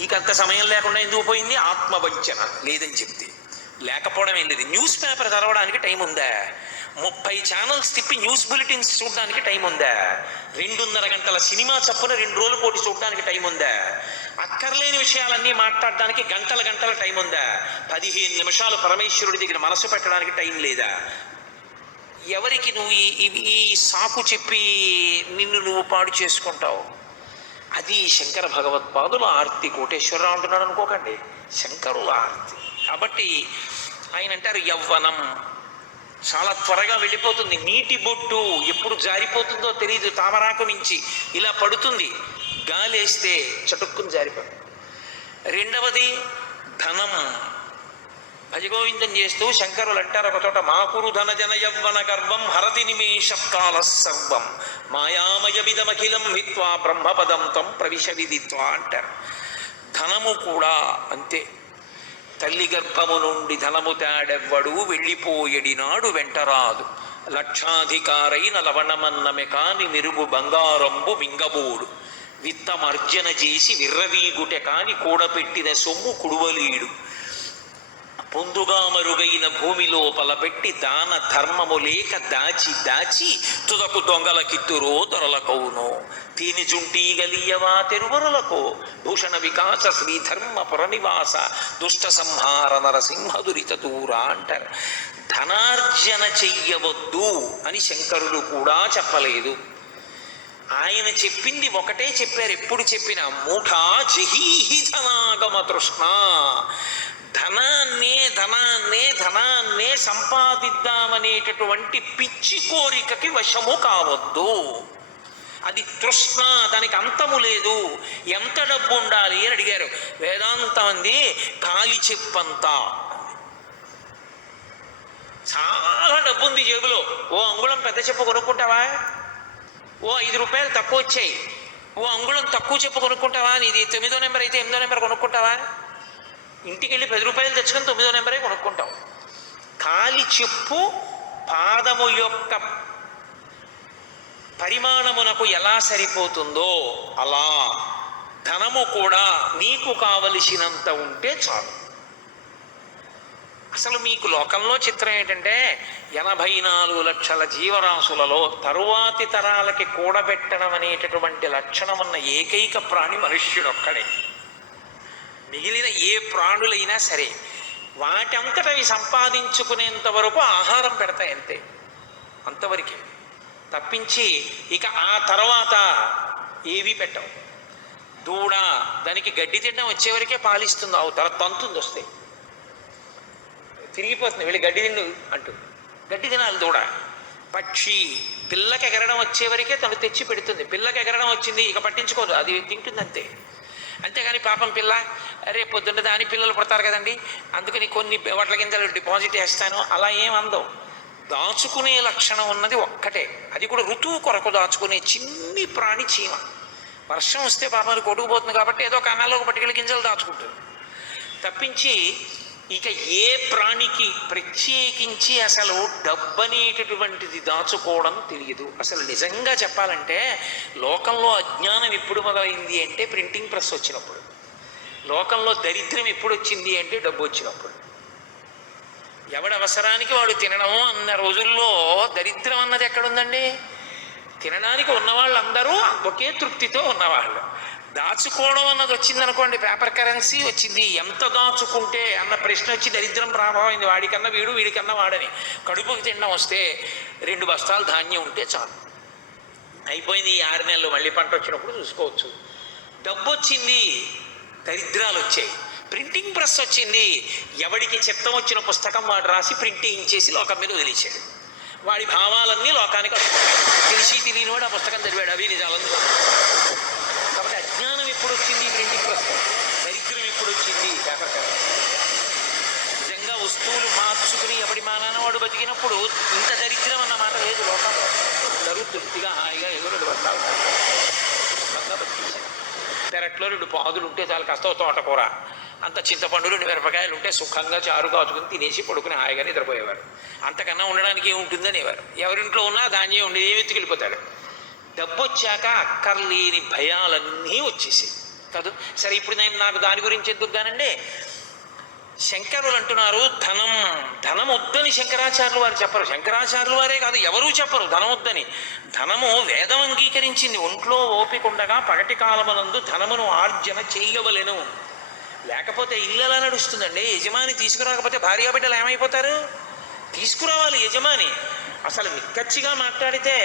నీకు అంత సమయం లేకుండా ఎందుకు పోయింది? ఆత్మవంచన లేదని చెప్తే. లేకపోవడం ఏం లేదు. న్యూస్ పేపర్ చదవడానికి టైం ఉందా? 30 ఛానల్స్ తిప్పి న్యూస్ బులెటిన్స్ చూడడానికి టైం ఉందా? 2.5 గంటల సినిమా చప్పున 2 రోజుల పోటీ చూడడానికి టైం ఉందా? అక్కర్లేని విషయాలన్నీ మాట్లాడడానికి గంటల గంటల టైం ఉందా? 15 నిమిషాలు పరమేశ్వరుడి దగ్గర మనసు పెట్టడానికి టైం లేదా? ఎవరికి నువ్వు ఈ సాకు చెప్పి నిన్ను నువ్వు పాడు చేసుకుంటావు? అది శంకర భగవత్పాదుల ఆర్తి. కోటేశ్వరరావు అంటున్నాడు అనుకోకండి, శంకరుల ఆర్తి. కాబట్టి ఆయన అంటారు, యవ్వనం చాలా త్వరగా వెళ్ళిపోతుంది. నీటి బొట్టు ఎప్పుడు జారిపోతుందో తెలియదు. తామరాకు మించి ఇలా పడుతుంది, గాలి వేస్తే చటుక్కుని జారిపోతుంది. రెండవది ధనం. భజగోవిందం చేస్తూ శంకరులు అంటారు ఒక చోట, మాకురు ధన జన యవ్వన గర్వం హరతి నిమేషకాల సర్వం మాయామయ విధమఖిలం హిత్వా బ్రహ్మపదం తం ప్రవిశ విదిత్వా అంటారు. ధనము కూడా అంతే. తల్లి గర్భము నుండి ధనము తాడెవ్వడు వెళ్ళిపోయడినాడు వెంటరాదు. లక్షాధికారైన లవణమన్నమె కాని మెరుగు బంగారంబు మింగబోడు. విత్తమర్జన చేసి విర్రవీగుటె కాని కూడపెట్టిన సొమ్ము కుడువలీడు. పొందుగా మరుగైన భూమి లోపల పెట్టి దాన ధర్మము లేక దాచి దాచి తుదకు దొంగల కిత్తురో దొరలకవును. తీని జుంటీ గలియవా తెరువరులకు భూషణ వికాస శ్రీధర్మ పురనివాస దుష్ట సంహార నరసింహ దురిత దూర అంటారు. ధనార్జన చెయ్యవద్దు అని శంకరులు కూడా చెప్పలేదు. ఆయన చెప్పింది ఒకటే చెప్పారు. ఎప్పుడు చెప్పినా మూఢా జహీహి ధనాగమ తృష్ణ. ధనాన్నే ధనాన్నే ధనాన్నే సంపాదిద్దామనేటటువంటి పిచ్చి కోరికకి వశము కావద్దు. అది తృష్ణ, దానికి అంతము లేదు. ఎంత డబ్బు ఉండాలి అని అడిగారు. వేదాంతం అంది కాలి చెప్పంతా. చాలా డబ్బు ఉంది జేబులో. ఓ అంగుళం పెద్ద చెప్పు కొనుక్కుంటావా? ఓ 5 రూపాయలు తక్కువ వచ్చాయి, ఓ అంగుళం తక్కువ చెప్పు కొనుక్కుంటావా? నీది 9వ నెంబర్ అయితే 8వ నెంబర్ కొనుక్కుంటావా? ఇంటికి వెళ్ళి 10 రూపాయలు తెచ్చుకొని 9వ నెంబరే కొనుక్కుంటాం. కాలి చెప్పు పాదము యొక్క పరిమాణమునకు ఎలా సరిపోతుందో అలా ధనము కూడా నీకు కావలసినంత ఉంటే చాలు. అసలు మీకు లోకంలో చిత్రం ఏంటంటే 84 లక్షల జీవరాశులలో తరువాతి తరాలకి కూడబెట్టడం అనేటటువంటి లక్షణం ఉన్న ఏకైక ప్రాణి మనుష్యుడొక్కడే. మిగిలిన ఏ ప్రాణులైనా సరే వాటంతటవి సంపాదించుకునేంత వరకు ఆహారం పెడతాయి, అంతే, అంతవరకే. తప్పించి ఇక ఆ తర్వాత ఏవి పెట్టవు. దూడ దానికి గడ్డి తినడం వచ్చేవరకే పాలిస్తుంది, అవుతార తంతుంది, వస్తే తిరిగిపోతుంది, వెళ్ళి గడ్డి తిండు అంటూ గడ్డి తినాలి దూడ. పక్షి పిల్లకి ఎగరడం వచ్చేవరకే తను తెచ్చి పెడుతుంది. పిల్లకి ఎగరడం వచ్చింది ఇక పట్టించుకోదు, అది తింటుంది అంతే. అంతేగాని పాపం పిల్ల రేపు పొద్దున్న దాని పిల్లలు పుడతారు కదండి అందుకని కొన్ని వడ్ల గింజలు డిపాజిట్ చేస్తాను అలా ఏం అందం. దాచుకునే లక్షణం ఉన్నది ఒక్కటే, అది కూడా ఋతువు కొరకు దాచుకునే చిన్ని ప్రాణి చీమ. వర్షం వస్తే పాపం కొట్టుకుపోతుంది కాబట్టి ఏదో కన్నాల్లో పట్టుకెళ్ళి గింజలు దాచుకుంటుంది. తప్పించి ఇక ఏ ప్రాణికి ప్రత్యేకించి అసలు డబ్బు అనేటటువంటిది దాచుకోవడం తెలియదు. అసలు నిజంగా చెప్పాలంటే లోకంలో అజ్ఞానం ఎప్పుడు మొదలైంది అంటే ప్రింటింగ్ ప్రెస్ వచ్చినప్పుడు. లోకంలో దరిద్రం ఎప్పుడు వచ్చింది అంటే డబ్బు వచ్చినప్పుడు. ఎవడి అవసరానికి వాడు తినడం అన్న రోజుల్లో దరిద్రం అన్నది ఎక్కడుందండి? తినడానికి ఉన్నవాళ్ళందరూ ఒకే తృప్తితో ఉన్నవాళ్ళు. దాచుకోవడం అన్నది వచ్చిందనుకోండి, పేపర్ కరెన్సీ వచ్చింది. ఎంత దాచుకుంటే అన్న ప్రశ్న వచ్చి దరిద్రం ప్రారంభమైంది. వాడికన్నా వీడు, వీడికన్నా వాడని. కడుపుకి తినడం వస్తే 2 బస్తాలు ధాన్యం ఉంటే చాలు, అయిపోయింది. ఈ 6 నెలలు మళ్ళీ పంట వచ్చినప్పుడు చూసుకోవచ్చు. డబ్బు వచ్చింది, దరిద్రాలు వచ్చాయి. ప్రింటింగ్ ప్రెస్ వచ్చింది, ఎవడికి చిత్తం వచ్చిన పుస్తకం వాడు రాసి ప్రింటింగ్ చేసి లోకం మీద వదిలేశాడు. వాడి భావాలన్నీ లోకానికి తెలిసి తెలియని వాడు ఆ పుస్తకం చదివాడు, అవి నిజాలను. కాబట్టి అజ్ఞానం ఎప్పుడు వచ్చింది? Printing press. దరిద్రం ఎప్పుడు వచ్చింది? Paper currency. నిజంగా వస్తువులు మార్చుకుని ఎవడి మానాన వాడు బతికినప్పుడు ఇంత దరిద్రం అన్న మాట లేదు లోకంలో. అందరూ తృప్తిగా హాయిగా ఏదో 2 బస్తాలు బతికించారు. పెరట్లో 2 పాదులు ఉంటే చాలు, కాస్త తోటకూర, అంత చింతపండు, 2 మిరపకాయలు ఉంటే సుఖంగా చారు కాచుకుని తినేసి పడుకుని హాయిగా నిద్రపోయేవారు. అంతకన్నా ఉండడానికి ఏముంటుందనేవారు. ఎవరింట్లో ఉన్నా ధాన్యం ఉండేది, ఏమి ఎత్తుకెళ్ళిపోతాడు. డబ్బు వచ్చాక అక్కర్లేని భయాలన్నీ వచ్చేసాయి. కాదు. సరే, ఇప్పుడు నేను నాకు దాని గురించి ఎందుకు కానండి. శంకరులు అంటున్నారు ధనం ధనం వద్దని శంకరాచార్యులు వారు చెప్పరు. శంకరాచార్యులు వారే కాదు, ఎవరూ చెప్పరు ధనం వద్దని. ధనము వేదం అంగీకరించింది. ఒంట్లో ఓపిక ఉండగా పగటి కాలమునందు ధనమును ఆర్జన చేయవలెను. లేకపోతే ఇల్లు ఎలా నడుస్తుందండి? యజమాని తీసుకురాకపోతే భార్యాబిడ్డలు ఏమైపోతారు? తీసుకురావాలి యజమాని. అసలు నిక్కచ్చిగా మాట్లాడితే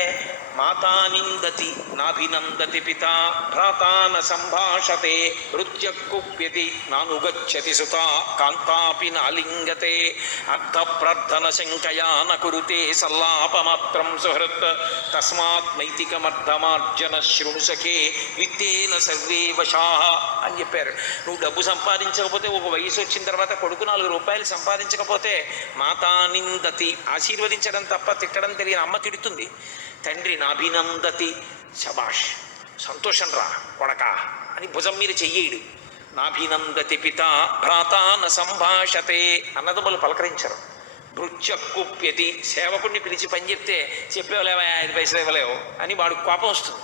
మాతా నిందతి నాభినందతి పిత భ్రాతాన సంభాషతే నృత్యకుప్యతి నానుగచ్చతి సుత కాంతాపి నాలింగతే అర్థప్రార్థన శంకయా నకురుతే సల్లాపమాత్రం సుహృత్ తస్మాత్ నైతికమర్థమార్జన శృణుసఖే విత్తేన సర్వే వశాః అని చెప్పారు. నువ్వు డబ్బు సంపాదించకపోతే, ఒక వయసు వచ్చిన తర్వాత కొడుకు 4 రూపాయలు సంపాదించకపోతే మాతా నిందతి, ఆశీర్వదించడం తప్ప తిట్టడం తెలియని అమ్మ తిడుతుంది. తండ్రి నాభినందతి, శబాష్ సంతోషం రా కొడక అని భుజం మీద చెయ్యేడు. నాభినందతి పిత భ్రాతాన సంభాషతే, అన్నదమ్ములు పలకరించరు. భృత్యకుప్యతి, సేవకుడిని పిలిచి పని చెప్తే చెప్పేవలేవా 5 పైసలు ఇవ్వలేవు అని వాడు కోపం వస్తుంది.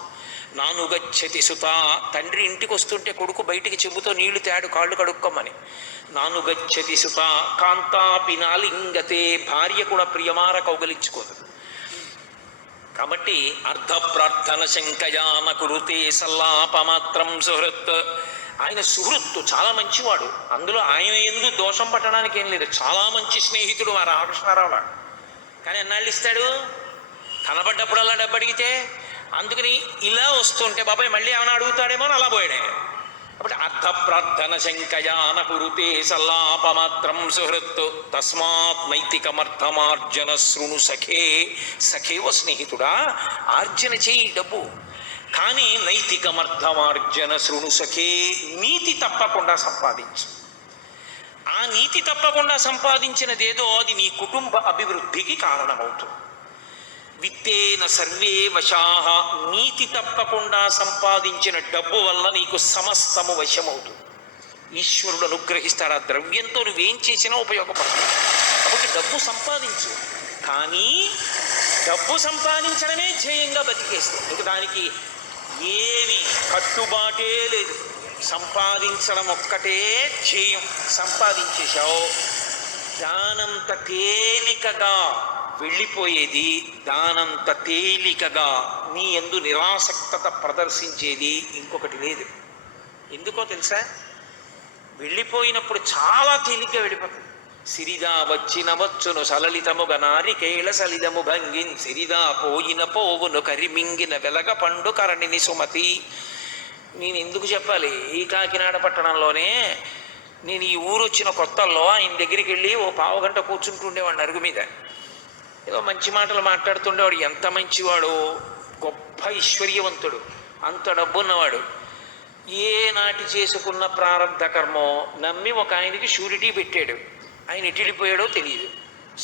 నానుగచ్చతి సుత, తండ్రి ఇంటికి వస్తుంటే కొడుకు బయటికి చెబుతో నీళ్లు తేడు కాళ్ళు కడుక్కోమని. నానుగచ్చతి సుత కాంతాపి నాలింగతే, భార్య కూడా ప్రియమార కౌగలించుకోదు. కాబట్టి అర్ధ ప్రార్థన శంకయాన కురుతే సల్లాపమాత్రం సుహృత్. ఆయన సుహృత్తు, చాలా మంచివాడు. అందులో ఆయన ఎందు దోషం పట్టడానికి ఏం లేదు. చాలా మంచి స్నేహితుడు మా రామకృష్ణారావు. కానీ ఎన్నాళ్ళు ఇస్తాడు? కనబడ్డప్పుడల్లా డబ్బు అడిగితే. అందుకని ఇలా వస్తుంటే బాబాయ్ మళ్ళీ ఏమైనా అడుగుతాడేమో అని అలా పోయాడు ఆయన. కాబట్టి అర్థ ప్రార్థన శంకయాన కురుతే సల్లాపమాత్రం సుహృత్ తస్మాత్ నైతికమర్థమార్జన శృణు సఖే. సఖేవ స్నేహితుడా, ఆర్జన చేయి డబ్బు, కానీ నైతికమర్థమార్జన శృణు సఖే, నీతి తప్పకుండా సంపాదించు. ఆ నీతి తప్పకుండా సంపాదించినదేదో అది నీ కుటుంబ అభివృద్ధికి కారణమవుతుంది. విత్తేన సర్వే వశాః, నీతి తప్పకుండా సంపాదించిన డబ్బు వల్ల నీకు సమస్తము వశమవుతుంది. ఈశ్వరుడు అనుగ్రహిస్తాడు. ఆ ద్రవ్యంతో నువ్వేం చేసినా ఉపయోగపడుతుంది. కాబట్టి డబ్బు సంపాదించు, కానీ డబ్బు సంపాదించడమే ధ్యేయంగా బతికేస్తే ఇంక దానికి ఏమి కట్టుబాటే లేదు. సంపాదించడం ఒక్కటే ధ్యేయం. సంపాదించేశావు, దానంత తేలికగా వెళ్ళిపోయేది, దానంత తేలికగా నీ యందు నిరాసక్తత ప్రదర్శించేది ఇంకొకటి లేదు. ఎందుకో తెలుసా? వెళ్ళిపోయినప్పుడు చాలా తేలిగ్గా వెళ్ళిపోతుంది. సిరిదా వచ్చిన వచ్చును సలలితముగ నారికేళ సలిదము భంగిన్ సిరిదా పోయిన పోవును కరిమింగిన వెలగ పండు కరణిని సుమతి. నేను ఎందుకు చెప్పాలి? ఈ కాకినాడ పట్టణంలోనే నేను ఈ ఊరు వచ్చిన కొత్తల్లో ఆయన దగ్గరికి వెళ్ళి ఓ పావుగంట కూర్చుంటుండేవాడిని అరుగు మీద. ఏదో మంచి మాటలు మాట్లాడుతుండేవాడు. ఎంత మంచివాడు, గొప్ప ఐశ్వర్యవంతుడు, అంత డబ్బున్నవాడు. ఏ నాటి చేసుకున్న ప్రారంధ కర్మో నమ్మి ఒక ఆయనకి షూరిటీ పెట్టాడు. ఆయన ఎటు వెళ్ళిపోయాడో తెలియదు.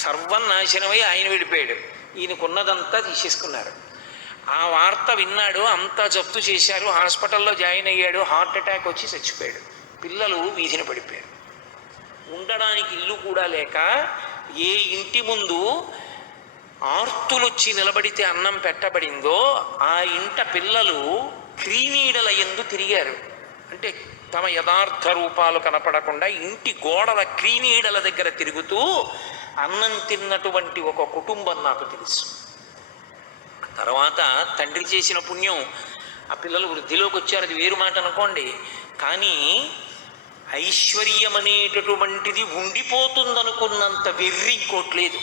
సర్వం నాశనమై ఆయన వెళ్ళిపోయాడు. ఈయనకున్నదంతా తీసేసుకున్నారు. ఆ వార్త విన్నాడు, అంతా జప్తు చేశారు. హాస్పిటల్లో జాయిన్ అయ్యాడు. హార్ట్ అటాక్ వచ్చి చచ్చిపోయాడు. పిల్లలు వీధిన పడిపోయారు. ఉండడానికి ఇల్లు కూడా లేక ఏ ఇంటి ముందు ఆర్తులొచ్చి నిలబడితే అన్నం పెట్టబడిందో ఆ ఇంట పిల్లలు క్రీనీడల యందు తిరిగారు. అంటే తమ యథార్థ రూపాలు కనపడకుండా ఇంటి గోడల క్రీనీడల దగ్గర తిరుగుతూ అన్నం తిన్నటువంటి ఒక కుటుంబం నాకు తెలుసు. తర్వాత తండ్రి చేసిన పుణ్యం, ఆ పిల్లలు వృద్ధిలోకి వచ్చారు, అది వేరు మాట అనుకోండి. కానీ ఐశ్వర్యం అనేటటువంటిది ఉండిపోతుందనుకున్నంత వెర్రి ఇంకోట్లేదు.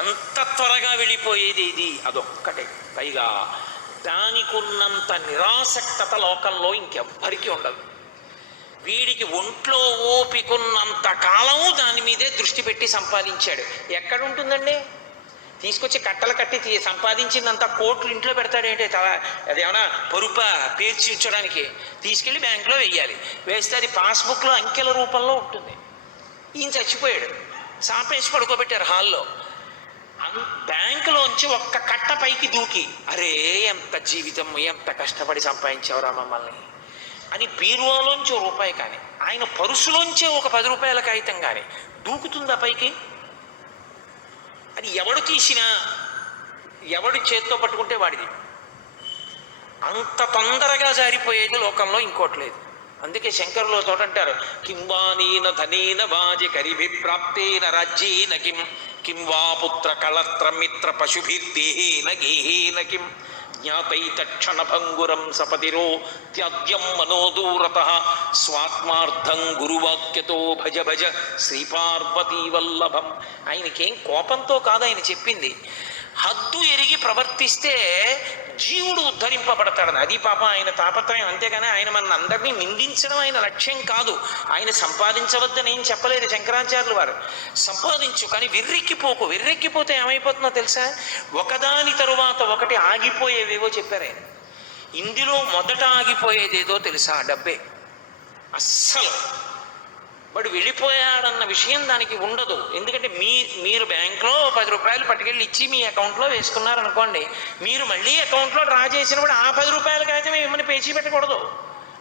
అంత త్వరగా వెళ్ళిపోయేది ఇది అదొక్కటే. పైగా దానికున్నంత నిరాసక్తత లోకంలో ఇంకెవ్వరికీ ఉండదు. వీడికి ఒంట్లో ఓపికన్నంత కాలం దాని మీదే దృష్టి పెట్టి సంపాదించాడు. ఎక్కడుంటుందండి? తీసుకొచ్చి కట్టలు కట్టి సంపాదించిందంతా కోట్లు ఇంట్లో పెడతాడేంటి? అదేమన్నా పొరుప పేర్చి ఉంచడానికి తీసుకెళ్ళి బ్యాంకులో వెయ్యాలి. వేస్తే అది పాస్బుక్లో అంకెల రూపంలో ఉంటుంది. ఈయన చచ్చిపోయాడు, సాపేసి పడుకోబెట్టారు హాల్లో. బ్యాంకులోంచి ఒక్క కట్ట పైకి దూకి, అరే ఎంత జీవితం, ఎంత కష్టపడి సంపాదించావురా మమ్మల్ని అని బీరువాలోంచి రూపాయి కానీ, ఆయన పరుసులోంచే ఒక 10 రూపాయల కాగితం కానీ దూకుతుందా పైకి? అది ఎవడు తీసినా, ఎవడు చేత్తో పట్టుకుంటే వాడిది. అంత తొందరగా జారిపోయేది లోకంలో ఇంకోట్లేదు. అందుకే శంకరులు చోట అంటారు, కింవానీన ధనేన వాజి కరిభిప్రాప్తేన రాజ్యేన కిం కిం వా పుత్ర కళత్ర మిత్ర పశుభిర్దేహేన గేహేన కిం జ్ఞాతైతక్షణభంగురం సపతిరో త్యాజ్యం మనోదూరత స్వాత్మార్థం గురువాక్యతో భజ భజ శ్రీపార్వతీ వల్లభం. ఆయనకేం కోపంతో కాదు ఆయన చెప్పింది, హద్దు ఎరిగి ప్రవర్తిస్తే జీవుడు ఉద్ధరింపబడతాడని. అది పాపం ఆయన తాపత్రయం, అంతేగాని ఆయన మన అందరినీ నిందించడం ఆయన లక్ష్యం కాదు. ఆయన సంపాదించవద్దని ఏం చెప్పలేదు శంకరాచార్యులు వారు. సంపాదించు, కానీ వెర్రెక్కిపోకు. వెర్రెక్కిపోతే ఏమైపోతుందో తెలుసా, ఒకదాని తరువాత ఒకటి ఆగిపోయేవేవో చెప్పారు ఆయన. ఇందులో మొదట ఆగిపోయేదేదో తెలుసా, డబ్బే. అస్సలు వాడు వెళ్ళిపోయాడన్న విషయం దానికి ఉండదు. ఎందుకంటే మీరు బ్యాంకులో 10 రూపాయలు పట్టుకెళ్ళి ఇచ్చి మీ అకౌంట్లో వేసుకున్నారనుకోండి, మీరు మళ్ళీ అకౌంట్లో డ్రా చేసినప్పుడు ఆ 10 రూపాయల కాగితం ఏమని పేచీ పెట్టకూడదు.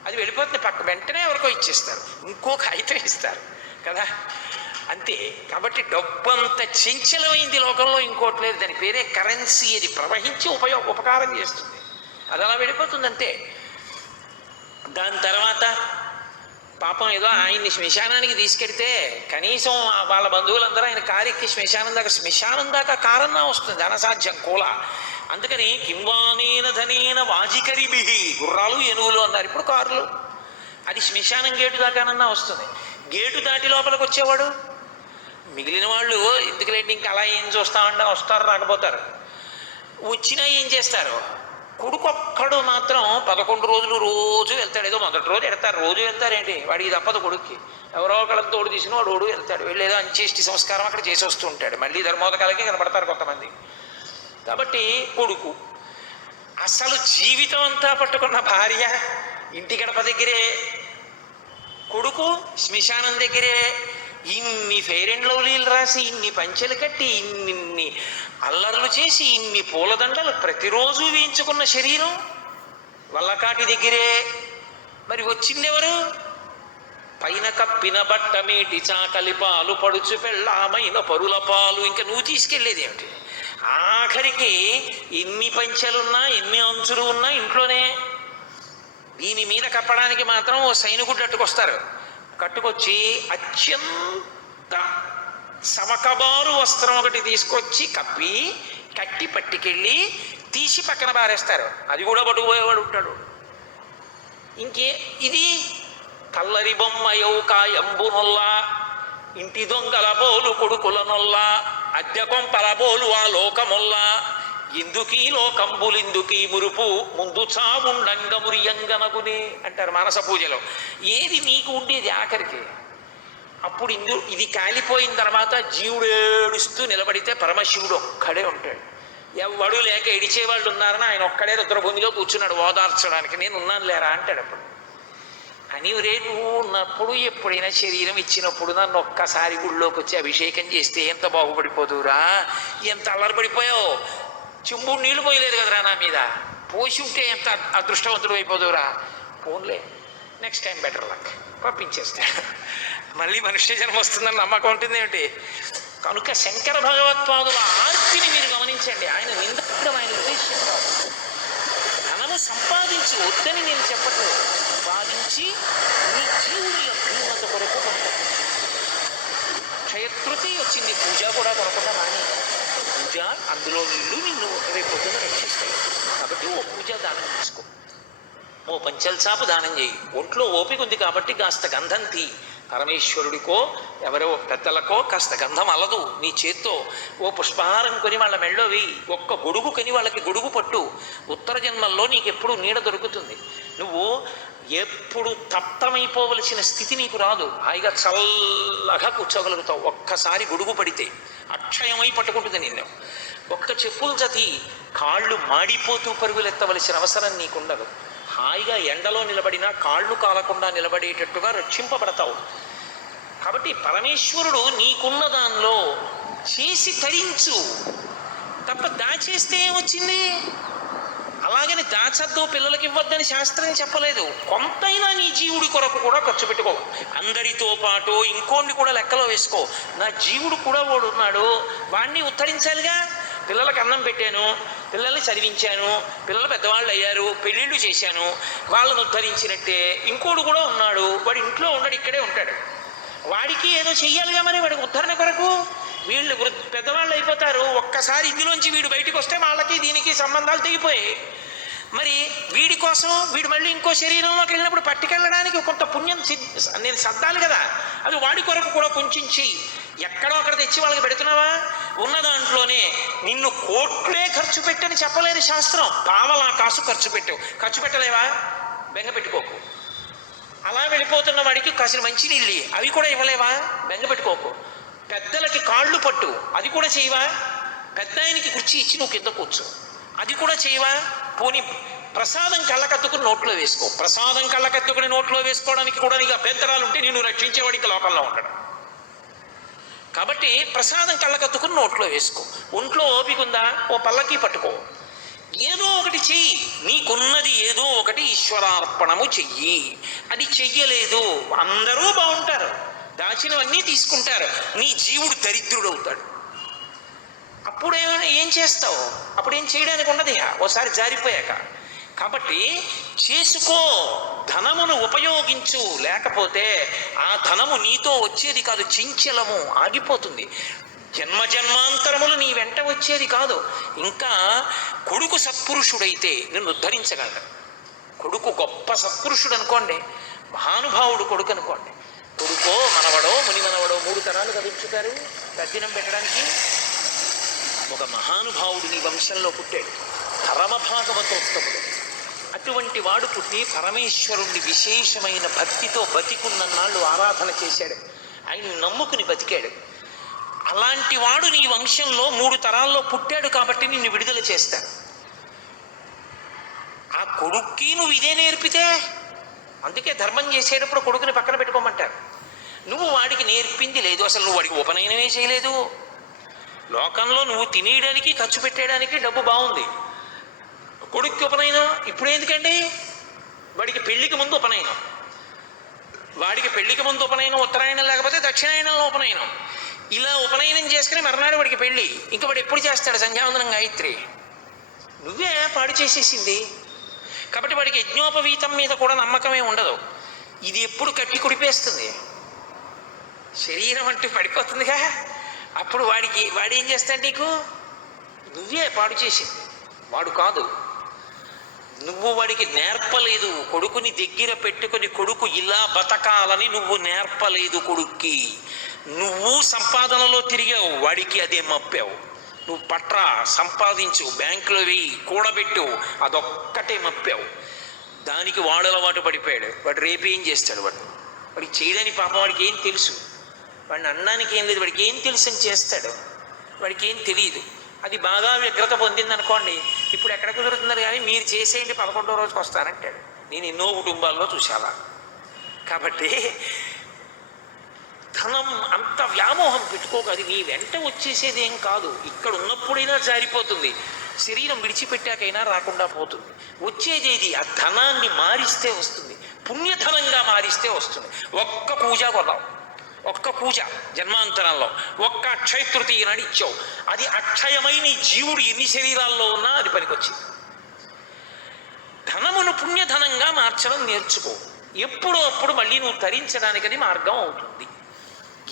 అది వెళ్ళిపోతుంది పక్క, వెంటనే ఎవరికో ఇచ్చేస్తారు, ఇంకో కాగితం ఇస్తారు కదా, అంతే. కాబట్టి డబ్బు అంత చంచలమైంది లోకంలో ఇంకోటి లేదు. దాని పేరే కరెన్సీ. అది ప్రవహించి ఉపకారం చేస్తుంది, అది అలా వెళ్ళిపోతుంది అంతే. దాని తర్వాత పాపం ఏదో ఆయన్ని శ్మశానానికి తీసుకెడితే కనీసం వాళ్ళ బంధువులందరూ ఆయన కారెక్కి శ్మశానం దాకా కారన్నా వస్తుంది, ధనసాధ్యం కూల. అందుకని కింవానేన ధనేన వాజికరిభి, గుర్రాలు ఏనుగులు అన్నారు, ఇప్పుడు కార్లు. అది శ్మశానం గేటు దాకానన్నా వస్తుంది. గేటు దాటి లోపలికి వచ్చేవాడు, మిగిలిన వాళ్ళు ఎందుకులేండి ఇంకా అలా ఏం చూస్తామంటే వస్తారు రాకపోతారు. వచ్చినా ఏం చేస్తారు, కొడుకొక్కడు మాత్రం 11 రోజులు రోజు వెళ్తాడు. ఏదో మొదటి రోజు వెళ్తారు, రోజు వెళ్తారేంటి, వాడికి తప్పదు కొడుక్కి. ఎవరో ఒకళ్ళకి తోడు తీసిన వాడు వెళ్తాడు, వెళ్ళేదో అంచేష్టి సంస్కారం అక్కడ చేసి వస్తూ ఉంటాడు. మళ్ళీ ధర్మోదకాలకే కనపడతారు కొంతమంది. కాబట్టి కొడుకు అసలు జీవితం అంతా పట్టుకున్న భార్య ఇంటి గడప దగ్గరే, కొడుకు శ్మశానం దగ్గరే. ఇన్ని ఫెయిర్ అండ్ లవ్లీలు రాసి, ఇన్ని పంచెలు కట్టి, ఇన్ని అల్లర్లు చేసి, ఇన్ని పూలదండలు ప్రతిరోజు వేయించుకున్న శరీరం వల్లకాటి దగ్గరే. మరి వచ్చిందెవరు, పైన కప్పిన బట్ట మేటి చాకలి పాలు పడుచు పెళ్ళామైన పరుల పాలు. ఇంకా నువ్వు తీసుకెళ్ళేది ఏమిటి? ఆఖరికి ఎన్ని పంచెలున్నా ఎన్ని అంచులు ఉన్నా ఇంట్లోనే. దీని మీద కప్పడానికి మాత్రం ఓ సైనికుడు అట్టుకొస్తారు, కట్టుకొచ్చి అత్యంత సమకబారు వస్త్రం ఒకటి తీసుకొచ్చి కట్టి పట్టుకెళ్ళి తీసి పక్కన పారేస్తారు. అది కూడా పట్టుకుపోయేవాడు ఉంటాడు. ఇంకే ఇది కల్లరి బొమ్మయౌ కాయంబునొల్లా, ఇంటి దొంగల బోలు కొడుకులనొల్లా, అద్దె కొంపల బోలు ఆ లోకమొల్లా, ఎందుకీ లోకంబులిందుకీ మురుపు ముందు చావుండంగ మురియంగనగునే అంటారు మానస పూజలో. ఏది నీకు ఉండేది ఆఖరికి? అప్పుడు ఇది కాలిపోయిన తర్వాత జీవుడు ఏడుస్తూ నిలబడితే పరమశివుడు ఒక్కడే ఉంటాడు. ఎవడు లేక ఏడిచేవాళ్ళు ఉన్నారని ఆయన ఒక్కడే రుద్రభూమిలో కూర్చున్నాడు ఓదార్చడానికి. నేను ఉన్నాను లేరా అంటాడు. అప్పుడు అని రే నువ్వు ఉన్నప్పుడు ఎప్పుడైనా శరీరం ఇచ్చినప్పుడు నన్ను ఒక్కసారి గుళ్ళోకి వచ్చి అభిషేకం చేస్తే ఎంత బాగుపడిపోదురా, ఎంత అల్లరిపడిపోయావు. చెంబుడు నీళ్లు పోయలేదు కదరా నా మీద, పోసి ఉంటే ఎంత అదృష్టవంతుడు అయిపోదురా. ఫోన్లే, నెక్స్ట్ టైం బెటర్ లక్, పంపించేస్తాడు. మళ్ళీ మనుష్య జన్మ వస్తుందని నమ్మకం ఉంటుంది ఏమిటి? కనుక శంకర భగవత్పాదుల ఆర్తిని మీరు గమనించండి. ఆయన నిందడం ఆయన ఉద్దేశ్యం కాదు. ధనము సంపాదించి వద్దని నేను చెప్పట్లేదు, సంపాదించి నీ జీవుని యొక్క కొరకు కొనుక్కుంటాను. క్షయతృతి వచ్చింది, పూజ కూడా కొనకుండా మాని. పూజ అందులో నీళ్ళు నిన్ను రేపు పొద్దున రక్షిస్తాయి. కాబట్టి ఓ పూజ దానం చేసుకో, ఓ పంచల్ చాపు దానం చేయి. ఒంట్లో ఓపిక ఉంది కాబట్టి కాస్త గంధం తీ. పరమేశ్వరుడికో ఎవరో పెద్దలకో కాస్త గంధం అలదు నీ చేత్తో. ఓ పుష్పహారం కొని వాళ్ళ మెళ్ళో వేయి. ఒక్క గొడుగు కొని వాళ్ళకి గొడుగు పట్టు. ఉత్తర జన్మల్లో నీకు ఎప్పుడు నీడ దొరుకుతుంది. నువ్వు ఎప్పుడు తప్తమైపోవలసిన స్థితి నీకు రాదు. హాయిగా చల్లగా కూర్చోగలుగుతావు. ఒక్కసారి గొడుగు పడితే అక్షయమై పట్టుకుంటుంది నిన్ను. ఒక్క చెప్పులు జతి కాళ్ళు మాడిపోతూ పరుగులెత్తవలసిన అవసరం నీకుండదు. హాయిగా ఎండలో నిలబడినా కాళ్ళు కాలకుండా నిలబడేటట్టుగా రక్షింపబడతావు. కాబట్టి పరమేశ్వరుడు నీకున్న దానిలో చేసి తరించు తప్ప దాచేస్తే ఏమొచ్చింది? అలాగని దాచద్దు, పిల్లలకి ఇవ్వద్దని శాస్త్రం చెప్పలేదు. కొంతైనా నీ జీవుడి కొరకు కూడా ఖర్చు పెట్టుకో. అందరితో పాటు ఇంకోండి కూడా లెక్కలో వేసుకో. నా జీవుడు కూడా వాడు ఉన్నాడు, వాడిని ఉద్ధరించాలిగా. పిల్లలకు అన్నం పెట్టాను, పిల్లల్ని చదివించాను, పిల్లలు పెద్దవాళ్ళు అయ్యారు, పెళ్ళిళ్ళు చేశాను, వాళ్ళను ఉద్ధరించినట్టే ఇంకోడు కూడా ఉన్నాడు. వాడు ఇంట్లో ఉండడు, ఇక్కడే ఉంటాడు. వాడికి ఏదో చెయ్యాలిగా మరి, వాడికి ఉద్ధరణ కొరకు. వీళ్ళు పెద్దవాళ్ళు అయిపోతారు, ఒక్కసారి ఇందులోంచి వీడు బయటకు వస్తే వాళ్ళకి దీనికి సంబంధాలు తెగిపోయాయి. మరి వీడి కోసం వీడు మళ్ళీ ఇంకో శరీరంలోకి వెళ్ళినప్పుడు పట్టుకెళ్ళడానికి కొంత పుణ్యం నేను సర్దాలి కదా. అది వాడి కొరకు కూడా కొంచెం చెయ్యి. ఎక్కడో అక్కడ తెచ్చి వాళ్ళకి పెడుతున్నావా? ఉన్న దాంట్లోనే నిన్ను కోట్లే ఖర్చు పెట్టని చెప్పలేదు శాస్త్రం. పావలా కాసు ఖర్చు పెట్టలేవా? బెంగ పెట్టుకోకు. అలా వెళ్ళిపోతున్న వాడికి కాసిన మంచి నీళ్ళు అవి కూడా ఇవ్వలేవా? బెంగ పెట్టుకోకు. పెద్దలకి కాళ్ళు పట్టు, అది కూడా చేయవా? పెద్ద ఆయనకి కుర్చీ ఇచ్చి నువ్వు కింద కూర్చో, అది కూడా చేయవా? పోనీ ప్రసాదం కళ్ళకద్దుకుని నోట్లో వేసుకో. ప్రసాదం కళ్ళకద్దుకుని నోట్లో వేసుకోవడానికి కూడా నీకు అభ్యంతరాలు ఉంటే నిన్ను రక్షించేవాడికి లోకంలో ఉండడం. కాబట్టి ప్రసాదం కళ్ళకద్దుకుని నోట్లో వేసుకో. ఒంట్లో ఓపిక ఉందా? ఓ పల్లకి పట్టుకో, ఏదో ఒకటి చెయ్యి. నీకున్నది ఏదో ఒకటి ఈశ్వరార్పణము చెయ్యి. అది చెయ్యలేదు, అందరూ బాగుంటారు, దాచినవన్నీ తీసుకుంటారు, నీ జీవుడు దరిద్రుడవుతాడు. అప్పుడేమైనా ఏం చేస్తావు? అప్పుడేం చేయడానికి ఉండదు ఓసారి జారిపోయాక. కాబట్టి చేసుకో, ధనమును ఉపయోగించు. లేకపోతే ఆ ధనము నీతో వచ్చేది కాదు, చించలము ఆగిపోతుంది. జన్మజన్మాంతరములు నీ వెంట వచ్చేది కాదు. ఇంకా కొడుకు సత్పురుషుడైతే నిన్ను ఉద్ధరించగలడు. కొడుకు గొప్ప సత్పురుషుడు అనుకోండి, మహానుభావుడు కొడుకు అనుకోండి. కొడుకో మనవడో మునిమనవడో 3 తరాలు కదుల్చుతారు తద్దినం పెట్టడానికి. ఒక మహానుభావుడు నీ వంశంలో పుట్టాడు, పరమ భాగవతోత్తముడు. అటువంటి వాడు పుట్టి పరమేశ్వరుణ్ణి విశేషమైన భక్తితో బతికున్నన్నాళ్ళు ఆరాధన చేశాడు, ఆయన నమ్ముకుని బతికాడు. అలాంటి వాడు నీ వంశంలో 3 తరాల్లో పుట్టాడు కాబట్టి నిన్ను విడుదల చేస్తాడు. ఆ కొడుక్కి నువ్వు ఇదే నేర్పితే, అందుకే ధర్మం చేసేటప్పుడు కొడుకుని పక్కన పెట్టుకోమంటారు. నువ్వు వాడికి నేర్పింది లేదు, అసలు నువ్వు వాడికి ఉపనయనమే చేయలేదు. లోకంలో నువ్వు తినేయడానికి ఖర్చు పెట్టేయడానికి డబ్బు బాగుంది, కొడుక్కి ఉపనయనం ఇప్పుడు ఎందుకండి? వాడికి పెళ్లికి ముందు ఉపనయనం, వాడికి పెళ్లికి ముందు ఉపనయనం, ఉత్తరాయణం లేకపోతే దక్షిణాయనంలో ఉపనయనం. ఇలా ఉపనయనం చేసుకుని మర్నాడు వాడికి పెళ్ళి. ఇంకా వాడు ఎప్పుడు చేస్తాడు సంధ్యావందనం గాయత్రి? నువ్వే పాడు చేసేసింది. కాబట్టి వాడికి యజ్ఞోపవీతం మీద కూడా నమ్మకమే ఉండదు. ఇది ఎప్పుడు కట్టి కుడిపేస్తుంది, శరీరం అంటే పడిపోతుందిగా. అప్పుడు వాడేం చేస్తాడు నీకు? నువ్వే పాడు చేసింది, వాడు కాదు. నువ్వు వాడికి నేర్పలేదు. కొడుకుని దగ్గర పెట్టుకుని కొడుకు ఇలా బతకాలని నువ్వు నేర్పలేదు కొడుక్కి. నువ్వు సంపాదనలో తిరిగావు, వాడికి అదే మప్పావు. నువ్వు పట్రా, సంపాదించు, బ్యాంకులో వెయ్యి, కూడబెట్టు, అదొక్కటే మప్పావు. దానికి వాడు అలవాటు పడిపోయాడు. వాడు రేపేం చేస్తాడు? వాడికి చేయడానికి పాపం వాడికి ఏం తెలుసు? వాడిని అనడానికి ఏం లేదు, వాడికి ఏం తెలుసు అని చేస్తాడు. వాడికి ఏం తెలియదు. అది బాగా వ్యగ్రత పొందిందనుకోండి, ఇప్పుడు ఎక్కడ కుదురుతున్నారు కానీ మీరు చేసేయండి 11వ రోజుకి వస్తానంటాడు. నేను ఎన్నో కుటుంబాల్లో చూసావా. కాబట్టి ధనం అంత వ్యామోహం పెట్టుకోక, అది నీ వెంట వచ్చేసేదేం కాదు. ఇక్కడ ఉన్నప్పుడైనా జారిపోతుంది, శరీరం విడిచిపెట్టాకైనా రాకుండా పోతుంది. వచ్చేదేది ఆ ధనాన్ని మారిస్తే వస్తుంది, పుణ్యధనంగా మారిస్తే వస్తుంది. ఒక్క పూజ కొన్నావు, ఒక్క పూజ జన్మాంతరంలో, ఒక్క అక్షయ తృతీయ నాడు ఇచ్చావు, అది అక్షయమై నీ జీవుడు ఎన్ని శరీరాల్లో ఉన్నా అది పనికొచ్చింది. ధనమును పుణ్యధనంగా మార్చడం నేర్చుకో. ఎప్పుడో అప్పుడు మళ్ళీ నువ్వు తరించడానికి అది మార్గం అవుతుంది.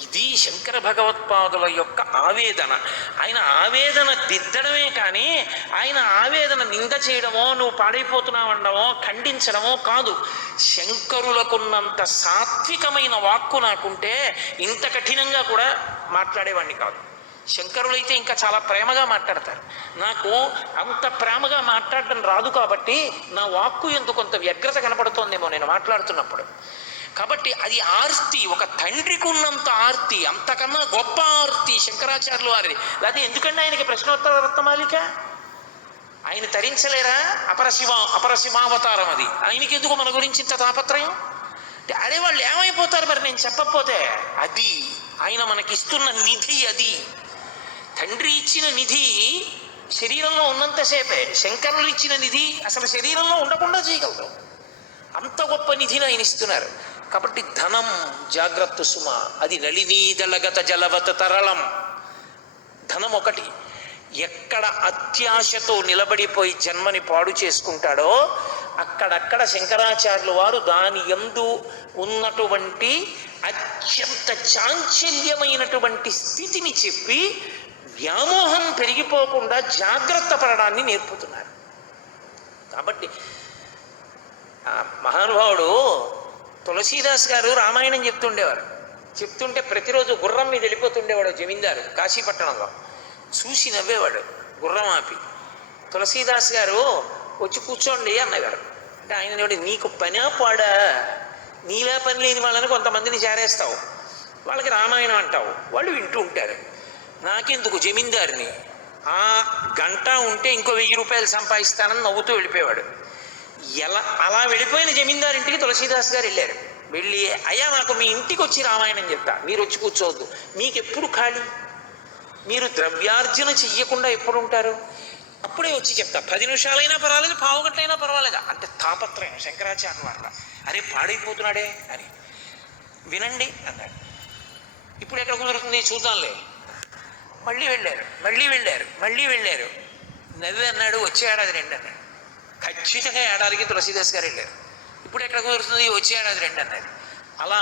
ఇది శంకర భగవత్పాదుల యొక్క ఆవేదన. ఆయన ఆవేదన దిద్దడమే కానీ ఆయన ఆవేదన నింద చేయడమో, నువ్వు పాడైపోతున్నావు అనడమో, ఖండించడమో కాదు. శంకరులకున్నంత సాత్వికమైన వాక్కు నాకుంటే ఇంత కఠినంగా కూడా మాట్లాడేవాడిని కాదు. శంకరులైతే ఇంకా చాలా ప్రేమగా మాట్లాడతారు. నాకు అంత ప్రేమగా మాట్లాడడం రాదు కాబట్టి నా వాక్కు ఎందుకు కొంత వ్యగ్రత కనపడుతోందేమో నేను మాట్లాడుతున్నప్పుడు. కాబట్టి అది ఆర్తి, ఒక తండ్రికి ఉన్నంత ఆర్తి, అంతకన్నా గొప్ప ఆర్తి శంకరాచార్యులు వారిది. లేకపోతే ఎందుకంటే ఆయనకి ప్రశ్నోత్తర రత్నమాలిక, ఆయన తరించలేరా? అపరశివావతారం అది. ఆయనకి ఎందుకు మన గురించి ఇంత తాపత్రయం? అరే వాళ్ళు ఏమైపోతారు మరి నేను చెప్పకపోతే? అది ఆయన మనకిస్తున్న నిధి. అది తండ్రి ఇచ్చిన నిధి శరీరంలో ఉన్నంతసేపే. శంకరులు ఇచ్చిన నిధి అసలు శరీరంలో ఉండకుండా చేయగలరు. అంత గొప్ప నిధిని ఆయన ఇస్తున్నారు. కాబట్టి ధనం జాగ్రత్త సుమ, అది నళినీదళగత జలవత తరళం. ధనం ఒకటి. ఎక్కడ అత్యాశతో నిలబడిపోయి జన్మని పాడు చేసుకుంటాడో అక్కడక్కడ శంకరాచార్యుల వారు దాని యందు ఉన్నటువంటి అత్యంత చాంచల్యమైనటువంటి స్థితిని చెప్పి వ్యామోహం పెరిగిపోకుండా జాగ్రత్త పడడాన్ని నేర్పుతున్నారు. కాబట్టి మహానుభావుడు తులసీదాస్ గారు రామాయణం చెప్తుండేవారు. చెప్తుంటే ప్రతిరోజు గుర్రం మీద వెళ్ళిపోతుండేవాడు జమీందారు కాశీపట్టణంలో. చూసి నవ్వేవాడు గుర్రం ఆపి. తులసీదాస్ గారు వచ్చి కూర్చోండి అన్నగారు. అంటే ఆయన నీకు పని పాడా, నీలా పని లేని వాళ్ళని కొంతమందిని చేరేస్తావు, వాళ్ళకి రామాయణం అంటావు, వాళ్ళు వింటూ ఉంటారు. నాకెందుకు జమీందారిని, ఆ గంట ఉంటే ఇంకో 1000 రూపాయలు సంపాదిస్తానని నవ్వుతూ వెళ్ళిపోయేవాడు. అలా వెళ్ళిపోయిన జమీందారింటికి తులసీదాస్ గారు వెళ్ళారు. వెళ్ళి అయ్యా నాకు మీ ఇంటికి వచ్చి రామాయణం చెప్తా, మీరు వచ్చి కూర్చోవద్దు, మీకెప్పుడు ఖాళీ, మీరు ద్రవ్యార్జన చెయ్యకుండా ఎప్పుడు ఉంటారు, అప్పుడే వచ్చి చెప్తా, 10 నిమిషాలైనా పర్వాలేదు, పావు గంటలైనా పర్వాలేదు అంటే తాపత్రయం శంకరాచార్య వార్త. అరే పాడైపోతున్నాడే అని వినండి అన్నాడు. ఇప్పుడు ఎక్కడ కుదురుతుంది చూద్దాంలే. మళ్ళీ వెళ్ళారు. నవ్వి అన్నాడు వచ్చే ఏడాది రండి అన్నాడు. ఖచ్చితంగా ఏడాదికి తులసీదాస్ గారు వెళ్ళారు. ఇప్పుడు ఎక్కడ కుదురుతుంది వచ్చే ఏడాది రండి అన్నాడు. అలా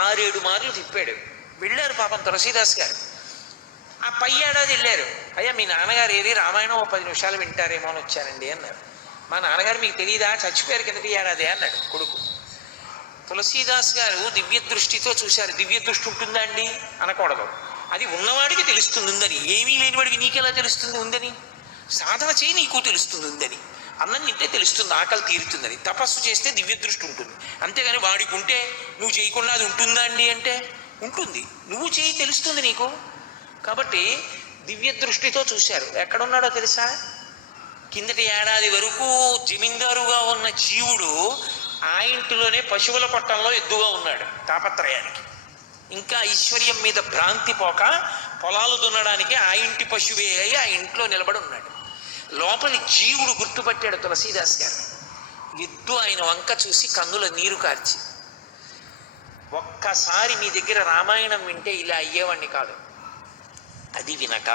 6-7 మార్లు తిప్పాడు. వెళ్ళారు పాపం తులసీదాస్ గారు. ఆ పై ఏడాది వెళ్ళారు. అయ్యా మీ నాన్నగారు ఏది రామాయణం 10 నిమిషాలు వింటారేమో అని వచ్చానండి అన్నారు. మా నాన్నగారు మీకు తెలియదా, చచ్చిపోయారు కిందటి ఏడాది అన్నాడు కొడుకు. తులసీదాస్ గారు దివ్య దృష్టితో చూశారు. దివ్య దృష్టి ఉంటుందా అండి అనకూడదు, అది ఉన్నవాడికి తెలుస్తుంది ఉందని. ఏమీ లేనివాడికి నీకెలా తెలుస్తుంది ఉందని? సాధన చేయి నీకు తెలుస్తుంది ఉందని. అన్నం తింటే తెలుస్తుంది ఆకలి తీరుతుందని. తపస్సు చేస్తే దివ్య దృష్టి ఉంటుంది. అంతేగాని వాడికి ఉంటే నువ్వు చేయకుండా అది ఉంటుందా అండి అంటే ఉంటుంది. నువ్వు చేయి తెలుస్తుంది నీకు. కాబట్టి దివ్య దృష్టితో చూశారు. ఎక్కడున్నాడో తెలుసా? కిందటి ఏడాది వరకు జమీందారుగా ఉన్న జీవుడు ఆ ఇంటిలోనే పశువుల కొట్టంలో ఎద్దుగా ఉన్నాడు తాపత్రయానికి. ఇంకా ఐశ్వర్యం మీద భ్రాంతి పోక పొలాలు దున్నడానికి ఆ ఇంటి పశువే అయి ఆ ఇంట్లో నిలబడి ఉన్నాడు. లోపలి జీవుడు గుర్తుపట్టాడు తులసీదాస్ గారు. ఎద్దు ఆయన వంక చూసి కన్నుల నీరు కార్చి, ఒక్కసారి మీ దగ్గర రామాయణం వింటే ఇలా అయ్యేవాడిని కాదు, అది వినక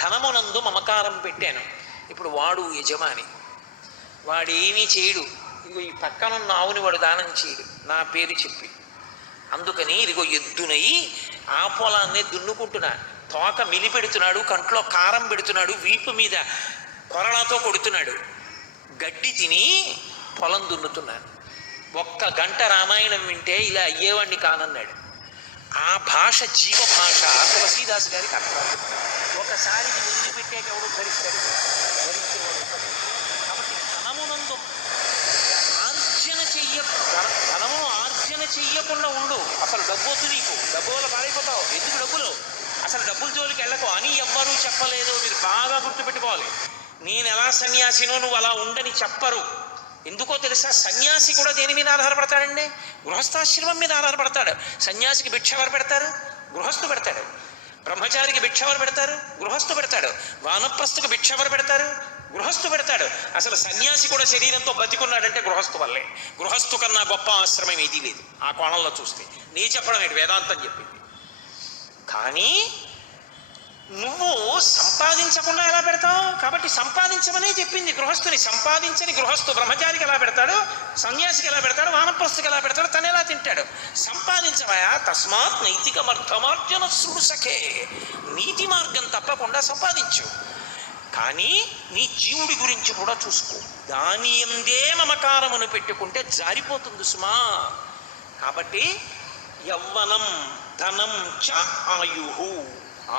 ధనమునందు మమకారం పెట్టాను. ఇప్పుడు వాడు యజమాని, వాడేమీ చేయడు. ఇదిగో ఈ పక్కనున్న ఆవుని వాడు దానం చేయడు నా పేరు చెప్పి. అందుకని ఇదిగో ఎద్దునై ఆ పొలాన్నే దున్నుకుంటున్నా, తోక మిలిపెడుతున్నాడు, కంట్లో కారం పెడుతున్నాడు, వీపు మీద కొరడాతో కొడుతున్నాడు, గడ్డి తిని పొలం దున్నుతున్నాను. 1 గంట రామాయణం వింటే ఇలా అయ్యేవాడిని కానన్నాడు. ఆ భాష జీవ భాష తులసీదాస్ గారికి అర్థం. ఒకసారి వదిలిపెట్టాక ఎవడు ధరిస్తాడు, ధరించేవాడు. కాబట్టి ధనమునందు ధనమును ఆర్జన చెయ్యకుండా ఉండు. అసలు డబ్బు వద్దు నీకు, డబ్బు వల్ల పారైపోతావు. ఎందుకు డబ్బులు? అసలు డబ్బుల జోలికి వెళ్ళకు అని ఎవ్వరూ చెప్పలేదు. మీరు బాగా గుర్తుపెట్టుకోవాలి. నేను ఎలా సన్యాసినో నువ్వు అలా ఉండని చెప్పరు. ఎందుకో తెలుసా? సన్యాసి కూడా దేని మీద ఆధారపడతాడండి? గృహస్థాశ్రమం మీద ఆధారపడతాడు. సన్యాసికి భిక్ష ఎవరు పెడతారు? గృహస్థు పెడతాడు. బ్రహ్మచారికి భిక్ష ఎవరు పెడతారు? గృహస్థు పెడతాడు. వానప్రస్థకు భిక్ష ఎవరు పెడతారు? గృహస్థు పెడతాడు. అసలు సన్యాసి కూడా శరీరంతో బతికున్నాడంటే గృహస్థు వల్లే. గృహస్థు కన్నా గొప్ప ఆశ్రమం ఏదీ లేదు ఆ కోణంలో చూస్తే. నీ చెప్పడం ఏంటి, వేదాంతం చెప్పింది. కానీ నువ్వు సంపాదించకుండా ఎలా పెడతావు? కాబట్టి సంపాదించమనే చెప్పింది గృహస్థుని. సంపాదించని గృహస్థు బ్రహ్మచారికి ఎలా పెడతాడు, సన్యాసికి ఎలా పెడతాడు, వానప్రస్థుకి ఎలా పెడతాడు, తను ఎలా తింటాడు? సంపాదించవయా. తస్మాత్ నైతికమర్థమార్జన శృణు సఖే. నీతి మార్గం తప్పకుండా సంపాదించు, కానీ నీ జీవుడి గురించి కూడా చూసుకో. దాని ఎందే మమకారమును పెట్టుకుంటే జారిపోతుంది సుమా. కాబట్టి యవ్వనం ధనం చ ఆయుహు.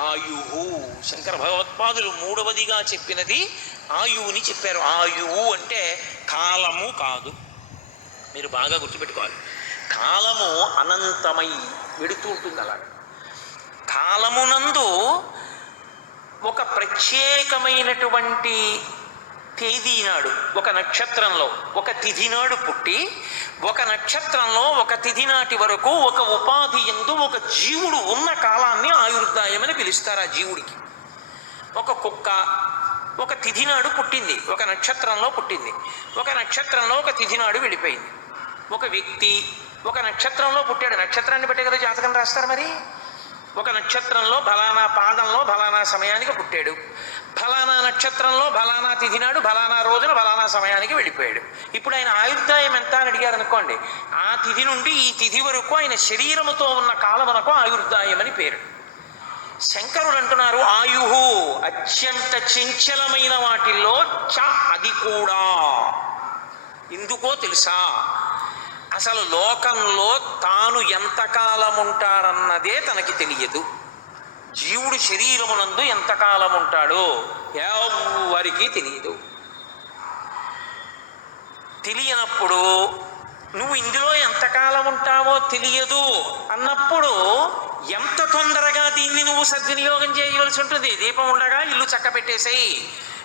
ఆయుహు శంకర భగవత్పాదులు 3వదిగా చెప్పినది ఆయువుని చెప్పారు. ఆయువు అంటే కాలము కాదు. మీరు బాగా గుర్తుపెట్టుకోవాలి. కాలము అనంతమై వెడుతూ ఉంటుంది. అలాగే కాలమునందు ఒక ప్రత్యేకమైనటువంటి తేదీ నాడు, ఒక నక్షత్రంలో ఒక తిథి నాడు పుట్టి, ఒక నక్షత్రంలో ఒక తిథి నాటి వరకు ఒక ఉపాధి యందు ఒక జీవుడు ఉన్న కాలాన్ని ఆయుర్దాయమని పిలుస్తారు. ఆ జీవుడికి ఒక కుక్క ఒక తిథి నాడు పుట్టింది, ఒక నక్షత్రంలో పుట్టింది, ఒక నక్షత్రంలో ఒక తిథి నాడు వెళ్ళిపోయింది. ఒక వ్యక్తి ఒక నక్షత్రంలో పుట్టాడు. నక్షత్రాన్ని బట్టే కదా జాతకం రాస్తారు. మరి ఒక నక్షత్రంలో ఫలానా పాదంలో ఫలానా సమయానికి పుట్టాడు, ఫలానా నక్షత్రంలో ఫలానా తిథి నాడు ఫలానా రోజున ఫలానా సమయానికి వెళ్ళిపోయాడు. ఇప్పుడు ఆయన ఆయుర్దాయం ఎంత అని అడిగారు అనుకోండి, ఆ తిథి నుండి ఈ తిథి వరకు ఆయన శరీరముతో ఉన్న కాలమునకు ఆయుర్దాయం అని పేరు. శంకరులు అంటున్నారు ఆయుహు అత్యంత చంచలమైన వాటిల్లో చ అది కూడా. ఎందుకో తెలుసా? అసలు లోకంలో తాను ఎంతకాలం ఉంటాడన్నదే తనకి తెలియదు. జీవుడు శరీరమునందు ఎంతకాలం ఉంటాడో ఎవరికీ తెలియదు. తెలియనప్పుడు నువ్వు ఇందులో ఎంతకాలం ఉంటావో తెలియదు అన్నప్పుడు ఎంత తొందరగా దీన్ని నువ్వు సద్వినియోగం చేయవలసి ఉంటుంది. దీపం ఉండగా ఇల్లు చక్క పెట్టేసేయి.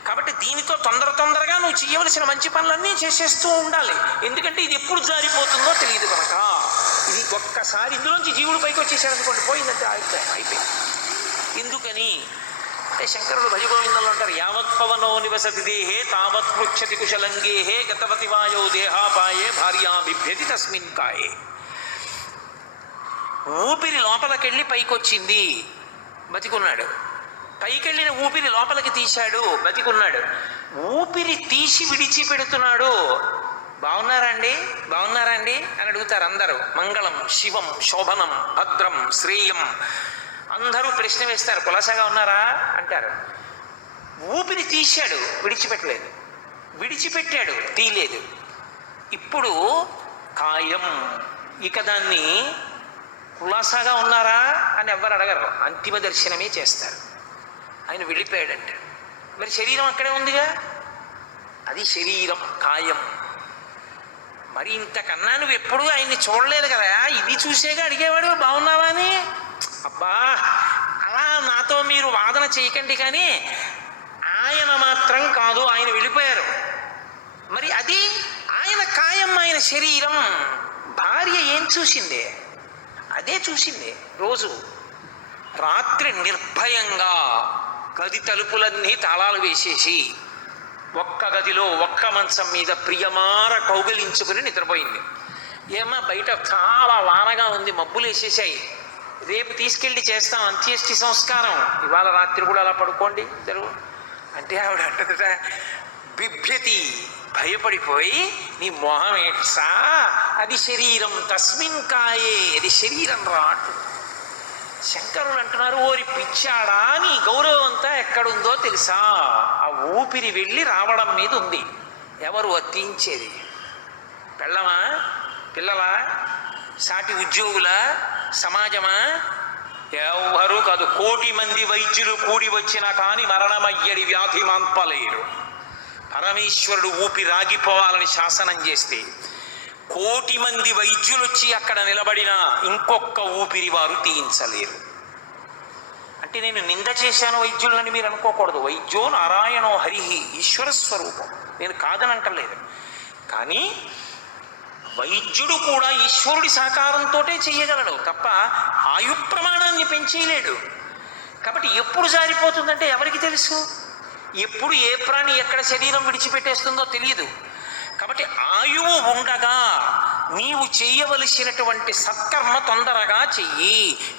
కాబట్టి దీనితో తొందరగా నువ్వు చేయవలసిన మంచి పనులన్నీ చేసేస్తూ ఉండాలి. ఎందుకంటే ఇది ఎప్పుడు జారిపోతుందో తెలియదు కనుక. ఇది ఒక్కసారి ఇందులోంచి జీవుడు పైకి వచ్చేసాడు అనుకోండి, పోయిందంటే ఆయుర్దాయం అయిపోయింది. ఎందుకని అంటే శంకరుడు భజగోవిందంలో అంటారు, యావత్ పవనో నివసతి దేహే తావత్ పృచ్చతి కుశలంగేహే గతవతి వాయో దేహాపాయే భార్యా బిభ్యతి తస్మిన్ కాయే. ఊపిరి లోపలికెళ్ళి పైకొచ్చింది, బతికున్నాడు. పైకెళ్ళిన ఊపిరి లోపలికి తీశాడు, బతికున్నాడు. ఊపిరి తీసి విడిచిపెడుతున్నాడు. బాగున్నారండి బాగున్నారండి అని అడుగుతారు అందరూ. మంగళం శివం శోభనం భద్రం శ్రేయం అందరూ ప్రశ్న వేస్తారు. కులాసాగా ఉన్నారా అంటారు. ఊపిరి తీశాడు, విడిచిపెట్టలేదు. విడిచిపెట్టాడు, తీయలేదు. ఇప్పుడు కాయం. ఇక దాన్ని కులాసాగా ఉన్నారా అని ఎవ్వరు అడగరు, అంతిమ దర్శనమే చేస్తారు. ఆయన వెళ్ళిపోయాడంట. మరి శరీరం అక్కడే ఉందిగా, అది శరీరం కాయం. మరి ఇంతకన్నా నువ్వు ఎప్పుడూ ఆయన్ని చూడలేదు కదా, ఇది చూసేగా అడిగేవాడు బాగున్నావా అని. అబ్బా అలా నాతో మీరు వాదన చేయకండి. కానీ ఆయన మాత్రం కాదు, ఆయన వెళ్ళిపోయారు. మరి అది ఆయన కాయం, ఆయన శరీరం. భార్య ఏం చూసింది? అదే చూసింది. రోజు రాత్రి నిర్భయంగా గది తలుపులన్నీ తాళాలు వేసేసి ఒక్క గదిలో ఒక్క మంచం మీద ప్రియమార కౌగిలించుకుని నిద్రపోయింది. ఏమా బయట చాలా వానగా ఉంది, మబ్బులు వేసేసాయి, రేపు తీసుకెళ్ళి చేస్తాం అంత్యేష్టి సంస్కారం, ఇవాళ రాత్రి కూడా అలా పడుకోండి ఇద్దరు అంటే ఆవిడ అంటదట, బిభ్యతి భయపడిపోయి, నీ మొహం ఏట్సా, అది శరీరం తస్మిన్ కాయే, అది శరీరం రాటు. శంకరులు అంటున్నారు, ఓరి పిచ్చాడా, నీ గౌరవం అంతా ఎక్కడుందో తెలుసా? ఆ ఊపిరి వెళ్ళి రావడం మీద ఉంది. ఎవరు అత్తించేది? పెళ్ళమా, పిల్లలా, సాటి ఉద్యోగుల, సమాజమా? ఎవరు కాదు. 1,000,000 మంది వైద్యులు కూడి వచ్చినా కానీ మరణమయ్యడి వ్యాధి మాన్పలేరు. పరమేశ్వరుడు ఊపిరాగిపోవాలని శాసనం చేస్తే 1,000,000 మంది వైద్యులు వచ్చి అక్కడ నిలబడినా ఇంకొక ఊపిరి వారు తీయించలేరు. అంటే నేను నింద చేశాను వైద్యులని మీరు అనుకోకూడదు. వైద్యో నారాయణో హరిహి, ఈశ్వర స్వరూపం, నేను కాదనంటలేదు. కానీ వైద్యుడు కూడా ఈశ్వరుడి సహకారంతో చేయగలడు తప్ప ఆయు ప్రమాణాన్ని పెంచేయలేడు. కాబట్టి ఎప్పుడు జారిపోతుందంటే ఎవరికి తెలుసు? ఎప్పుడు ఏ ప్రాణి ఎక్కడ శరీరం విడిచిపెట్టేస్తుందో తెలియదు. కాబట్టి ఆయువు ఉండగా నీవు చేయవలసినటువంటి సత్కర్మ తొందరగా చెయ్యి.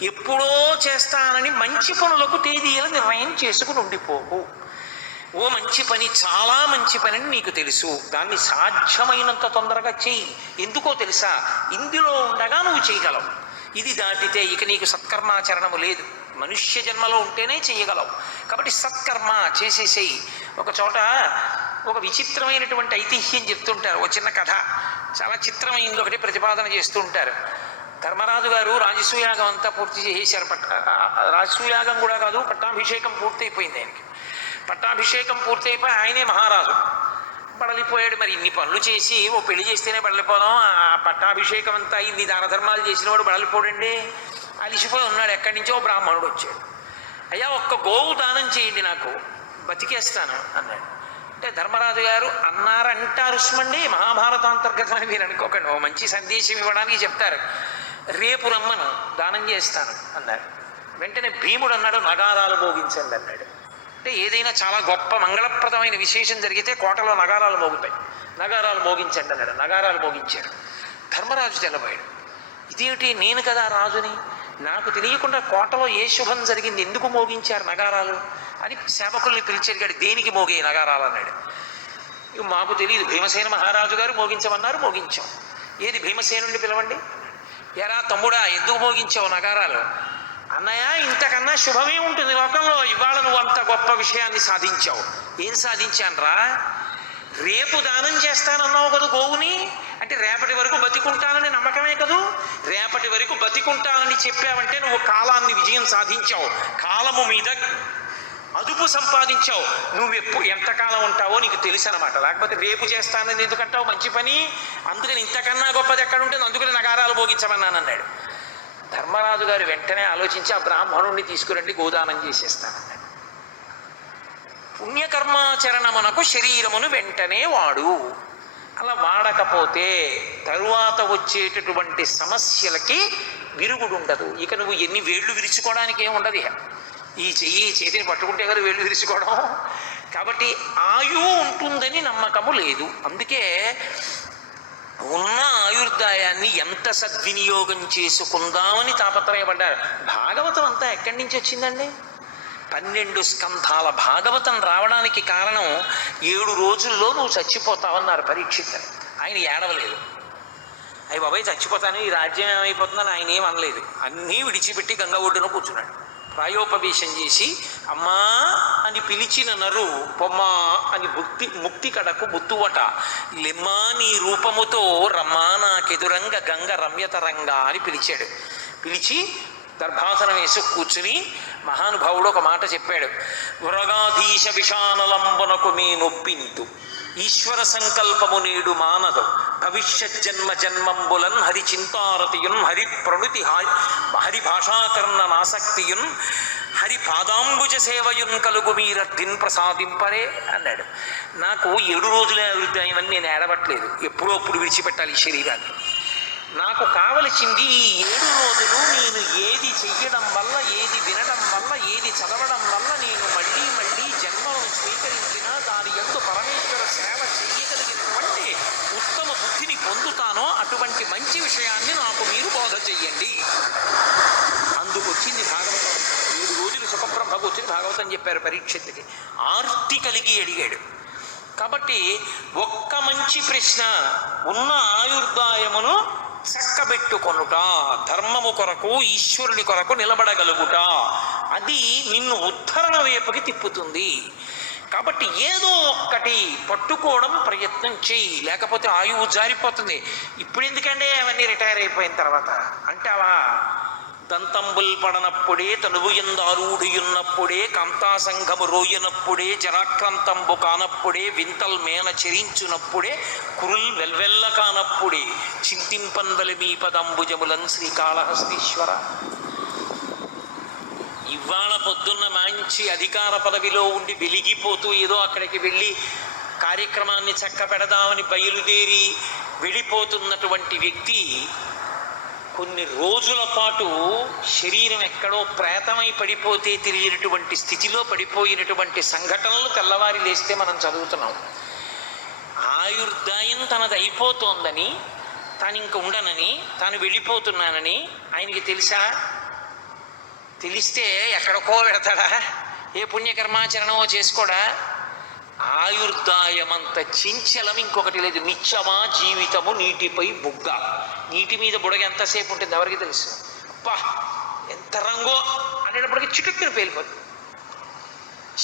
ఎప్పుడో చేస్తానని మంచి పనులకు తేదీలు నిర్ణయం చేసుకుని ఉండిపోకు. ఓ మంచి పని, చాలా మంచి పని అని నీకు తెలుసు, దాన్ని సాధ్యమైనంత తొందరగా చెయ్యి. ఎందుకో తెలుసా? ఇందులో ఉండగా నువ్వు చేయగలవు. ఇది దాటితే ఇక నీకు సత్కర్మాచరణము లేదు. మనుష్య జన్మలో ఉంటేనే చేయగలవు. కాబట్టి సత్కర్మ చేసేసేయి. ఒక చోట ఒక విచిత్రమైనటువంటి ఐతిహ్యం చెప్తుంటారు. ఒక చిన్న కథ, చాలా చిత్రమైంది ఒకటి ప్రతిపాదన చేస్తూ ఉంటారు. ధర్మరాజు గారు రాజసూయాగం అంతా పూర్తి చేసేశారు. రాజసూయాగం కూడా కాదు, పట్టాభిషేకం పూర్తయిపోయింది ఆయనకి. పట్టాభిషేకం పూర్తయిపోయి ఆయనే మహారాజు. బడలిపోయాడు. మరి ఇన్ని పనులు చేసి ఓ పెళ్లి చేస్తేనే బడలిపోదాం, ఆ పట్టాభిషేకం అంతా ఇన్ని దాన ధర్మాలు చేసిన వాడు బడలిపోడండి. అలిసిపోయి ఉన్నాడు. ఎక్కడి నుంచో బ్రాహ్మణుడు వచ్చాడు. అయ్యా ఒక్క గోవు దానం చేయండి, నాకు బతికేస్తాను అన్నాడు. అంటే ధర్మరాజు గారు అన్నారంటారు సుమండి, మహాభారతం అంతర్గతం అని మీరు అనుకోకండి, ఓ మంచి సందేశం ఇవ్వడానికి చెప్తారు. రేపు రమ్మను, దానం చేస్తాను అన్నారు. వెంటనే భీముడు అన్నాడు, నగారాలు మోగించండి అన్నాడు. అంటే ఏదైనా చాలా గొప్ప మంగళప్రదమైన విశేషం జరిగితే కోటలో నగారాలు మోగుతాయి, నగారాలు మోగించండి అన్నాడు. నగారాలు మోగించాడు. ధర్మరాజు తెల్లబోయాడు. ఇదేమిటి, నేను కదా రాజుని, నాకు తెలియకుండా కోటలో ఏ శుభం జరిగింది, ఎందుకు మోగించారు నగారాలు అని సేవకుల్ని పిలిచారు. గడి దేనికి మోగే నగారాలు అన్నాడు. మాకు తెలియదు, భీమసేన మహారాజు గారు మోగించమన్నారు, మోగించాం. ఏది భీమసేనుడిని పిలవండి. ఎరా తమ్ముడా, ఎందుకు మోగించావు నగారాలు? అన్నయ్య, ఇంతకన్నా శుభమే ఉంటుంది లోకంలో, ఇవాళ నువ్వు అంత గొప్ప విషయాన్ని సాధించావు. ఏం సాధించానరా? రేపు దానం చేస్తానన్నావు కదా గోవుని, అంటే రేపటి వరకు బతికుంటానని నమ్మకమే కదూ. రేపటి వరకు బతికుంటానని చెప్పావంటే నువ్వు కాలాన్ని విజయం సాధించావు, కాలము మీద అదుపు సంపాదించావు. నువ్వు ఎంతకాలం ఉంటావో నీకు తెలుసు అనమాట. లేకపోతే రేపు చేస్తానని ఎందుకంటావు? మంచి పని. అందుకని ఇంతకన్నా గొప్పది ఎక్కడ ఉంటుంది, అందుకని నగారాలు భోగించమన్నాను అన్నాడు. ధర్మరాజు గారు వెంటనే ఆలోచించి ఆ బ్రాహ్మణుణ్ణి తీసుకురండి, గోదానం చేసేస్తానన్నాడు. పుణ్యకర్మాచరణమునకు శరీరమును వెంటనే వాడు. అలా వాడకపోతే తరువాత వచ్చేటటువంటి సమస్యలకి విరుగుడుండదు. ఇక నువ్వు ఎన్ని వేళ్ళు విరుచుకోవడానికి ఏముండదు. ఈ చేతిని పట్టుకుంటే కదా వేళ్ళు విరుచుకోవడం. కాబట్టి ఆయువు ఉంటుందని నమ్మకము లేదు. అందుకే ఉన్న ఆయుర్దాయాన్ని ఎంత సద్వినియోగం చేసుకుందామని తాపత్రయపడ్డారు. భాగవతం అంతా ఎక్కడి నుంచి వచ్చిందండి? 12 స్కంధాల భాగవతం రావడానికి కారణం 7 రోజుల్లో నువ్వు చచ్చిపోతావన్నారు పరీక్షితుని. ఆయన ఏడవలేదు. అయ్యి బాబాయ్ చచ్చిపోతాను, ఈ రాజ్యం ఏమైపోతుందని ఆయన ఏం అనలేదు. అన్నీ విడిచిపెట్టి గంగ ఒడ్డున కూర్చున్నాడు. ప్రాయోపవేశం చేసి అమ్మా అని పిలిచిన నరు పొమ్మా అని ముక్తి కడకు ముత్తువట లెమ్మా నీ రూపముతో రమ్మా నాకెదురంగ గంగ రమ్యతరంగా అని పిలిచాడు. పిలిచి దర్భాసనం వేసి కూర్చుని మహానుభావుడు ఒక మాట చెప్పాడు. వరగాధీశ విషానలంబనకు నీ నొప్పింతు ఈశ్వర సంకల్పము నేడు మానదు భవిష్యత్ జన్మ జన్మంబులన్ హరి చింతారతియున్ హరి ప్రణుతి హరి భాషాకరణ నాసక్తియున్ హరి పాదాంబుజ సేవయున్ కలుగు మీరద్దిన్ ప్రసాదింపరే అన్నాడు. నాకు 7 రోజులే అభివృద్ధి నేను ఏడవట్లేదు, ఎప్పుడో అప్పుడు విడిచిపెట్టాలి ఈ శరీరాన్ని. నాకు కావలసింది ఈ 7 రోజులు నేను ఏది చెయ్యడం వల్ల, ఏది వినడం వల్ల, ఏది చదవడం వల్ల నేను మళ్ళీ మళ్ళీ జన్మలను స్వీకరించినా దాని యందు పరమేశ్వర సేవ చెయ్యగలిగినటువంటి ఉత్తమ బుద్ధిని పొందుతానో అటువంటి మంచి విషయాన్ని నాకు మీరు బోధ చెయ్యండి. అందుకొచ్చింది భాగవతం. 7 రోజులు సుఖబ్రహ్మకు వచ్చింది భాగవతం చెప్పారు పరీక్షిత్తుకి. ఆర్తి కలిగి అడిగాడు. కాబట్టి ఒక్క మంచి ప్రశ్న, ఉన్న ఆయుర్దాయమును చక్కబెట్టుకొనుట, ధర్మము కొరకు ఈశ్వరుని కొరకు నిలబడగలుగుట, అది నిన్ను ఉద్ధరణ వైపుకి తిప్పుతుంది. కాబట్టి ఏదో ఒక్కటి పట్టుకోవడం ప్రయత్నం చెయ్యి, లేకపోతే ఆయువు జారిపోతుంది. ఇప్పుడు ఎందుకంటే అవన్నీ రిటైర్ అయిపోయిన తర్వాత అంటావా? దంతంబుల్ పడనప్పుడే తనువు ఎందారూఢియున్నప్పుడే కాంతాసంఘము రోయనప్పుడే జరాక్రాంతంబు కానప్పుడే వింతల్ మేన చెరించునప్పుడే కురుల్ వెల్వెల్ల కానప్పుడే చింతింపన్వలి మీ పదంబుజములన్ శ్రీకాళహస్తీశ్వర. ఇవాళ పొద్దున్న మంచి అధికార పదవిలో ఉండి వెలిగిపోతూ ఏదో అక్కడికి వెళ్ళి కార్యక్రమాన్ని చక్క పెడదామని బయలుదేరి వెళ్ళిపోతున్నటువంటి వ్యక్తి కొన్ని రోజుల పాటు శరీరం ఎక్కడో ప్రేతమై పడిపోతే తెలియనటువంటి స్థితిలో పడిపోయినటువంటి సంఘటనలు తెల్లవారి లేస్తే మనం చదువుతున్నాం. ఆయుర్దాయం తనది అయిపోతోందని, తాను ఇంక ఉండనని, తాను వెళ్ళిపోతున్నానని ఆయనకి తెలుసా? తెలిస్తే ఎక్కడికో పెడతాడా? ఏ పుణ్యకర్మాచరణమో చేసుకోడా? ఆయుర్దాయమంత చించలం ఇంకొకటి లేదు. నిత్యమా జీవితము నీటిపై బుగ్గ. నీటి మీద బుడగ ఎంతసేపు ఉంటుంది ఎవరికి తెలుసు? అబ్బా ఎంత రంగో అనేటప్పటికీ చిటుక్కుని పేలిపోతుంది.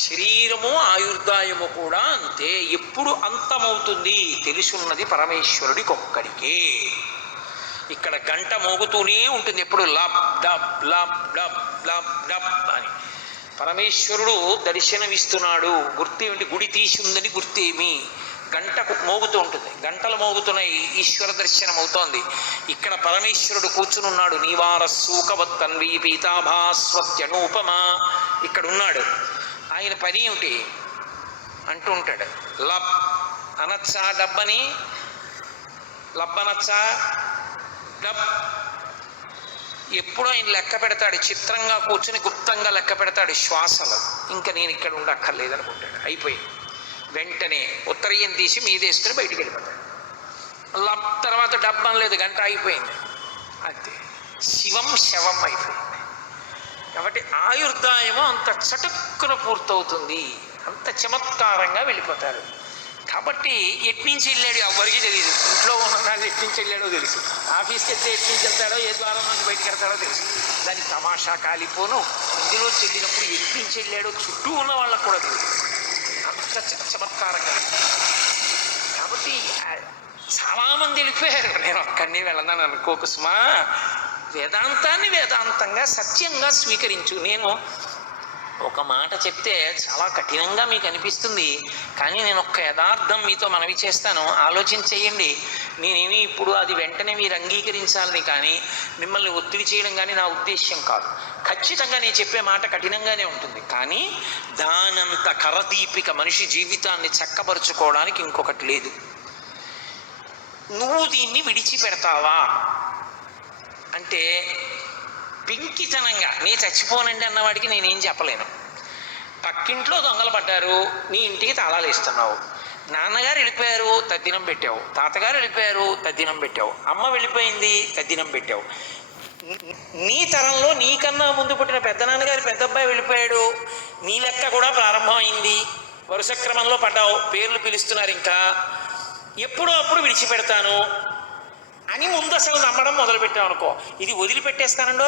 శరీరము ఆయుర్దాయము కూడా అంతే. ఎప్పుడు అంతమవుతుంది తెలుసున్నది పరమేశ్వరుడికి ఒక్కడికే. ఇక్కడ గంట మోగుతూనే ఉంటుంది ఎప్పుడు, lub dub lub dub lub dub అని. పరమేశ్వరుడు దర్శనమిస్తున్నాడు. గుర్తేమిటి? గుడి తీసి ఉందని గుర్తేమి? గంట మోగుతూ ఉంటుంది. గంటలు మోగుతున్నాయి, ఈశ్వర దర్శనం అవుతోంది. ఇక్కడ పరమేశ్వరుడు కూర్చుని ఉన్నాడు. నీవారస్సూకవత్తన్వి పీతాభాస్వత్యనూపమా ఇక్కడ ఉన్నాడు. ఆయన పని ఏమిటి అంటూ ఉంటాడు. లబ్ అనచ్చా డబ్బని, లబ్బనచ్చా డబ్. ఎప్పుడో ఆయన లెక్క పెడతాడు. చిత్రంగా కూర్చుని గుప్తంగా లెక్క పెడతాడు శ్వాసలు. ఇంకా నేను ఇక్కడ ఉండక్కర్లేదు అనుకుంటాడు. అయిపోయింది. వెంటనే ఉత్తరీయం తీసి మీదేసుకుని బయటికి వెళ్ళిపోతాడు. తర్వాత డబ్బం లేదు, గంట అయిపోయింది. అంతే. శివం శవం అయిపోయింది. కాబట్టి ఆయుర్దాయము అంత చటుక్కున పూర్తవుతుంది, అంత చమత్కారంగా వెళ్ళిపోతారు. కాబట్టి ఎట్నుంచి వెళ్ళాడు ఎవరికి తెలియదు. ఇంట్లో ఉన్నవాళ్ళు ఎట్నుంచి వెళ్ళాడో తెలుసు, ఆఫీస్కి వెళ్తే ఎట్నుంచి వెళ్తాడో ఏ ద్వారం నుంచి బయటికి వెళ్తాడో తెలుసు. దాని తమాషా కాలిపోను ఇందులోంచి వెళ్ళినప్పుడు ఎట్నుంచి వెళ్ళాడో చుట్టూ ఉన్న వాళ్ళకు కూడా తెలియదు, అంత చమత్కారంగా. కాబట్టి చాలామంది వెళ్ళిపోయారు, నేను ఒక్కడిని వెళ్ళదాను అనుకోకు సుమా. వేదాంతాన్ని వేదాంతంగా సత్యంగా స్వీకరించు. నేను ఒక మాట చెప్తే చాలా కఠినంగా మీకు అనిపిస్తుంది, కానీ నేను ఒక్క యథార్థం మీతో మనవి చేస్తాను, ఆలోచన చేయండి. నేనేమి ఇప్పుడు అది వెంటనే మీరు అంగీకరించాలని కానీ మిమ్మల్ని ఒత్తిడి చేయడం కానీ నా ఉద్దేశ్యం కాదు. ఖచ్చితంగా నేను చెప్పే మాట కఠినంగానే ఉంటుంది, కానీ దానంత కరదీపిక మనిషి జీవితాన్ని చక్కబరుచుకోవడానికి ఇంకొకటి లేదు. నువ్వు దీన్ని విడిచిపెడతావా అంటే పెంకితనంగా నీ చచ్చిపోనండి అన్నవాడికి నేనేం చెప్పలేను. పక్కింట్లో దొంగలు పడ్డారు, నీ ఇంటికి తాళాలు ఇస్తున్నావు. నాన్నగారు వెళ్ళిపోయారు, తద్దినం పెట్టావు. తాతగారు వెళ్ళిపోయారు, తద్దినం పెట్టావు. అమ్మ వెళ్ళిపోయింది, తద్దినం పెట్టావు. నీ తరంలో నీకన్నా ముందు పుట్టిన పెద్ద నాన్నగారి పెద్ద అబ్బాయి వెళ్ళిపోయాడు, నీ లెక్క కూడా ప్రారంభం అయింది. వరుస క్రమంలో పడ్డావు, పేర్లు పిలుస్తున్నారు. ఇంకా ఎప్పుడో అప్పుడు విడిచిపెడతాను అని ముందు అసలు నమ్మడం మొదలుపెట్టావు అనుకో, ఇది వదిలిపెట్టేస్తానండో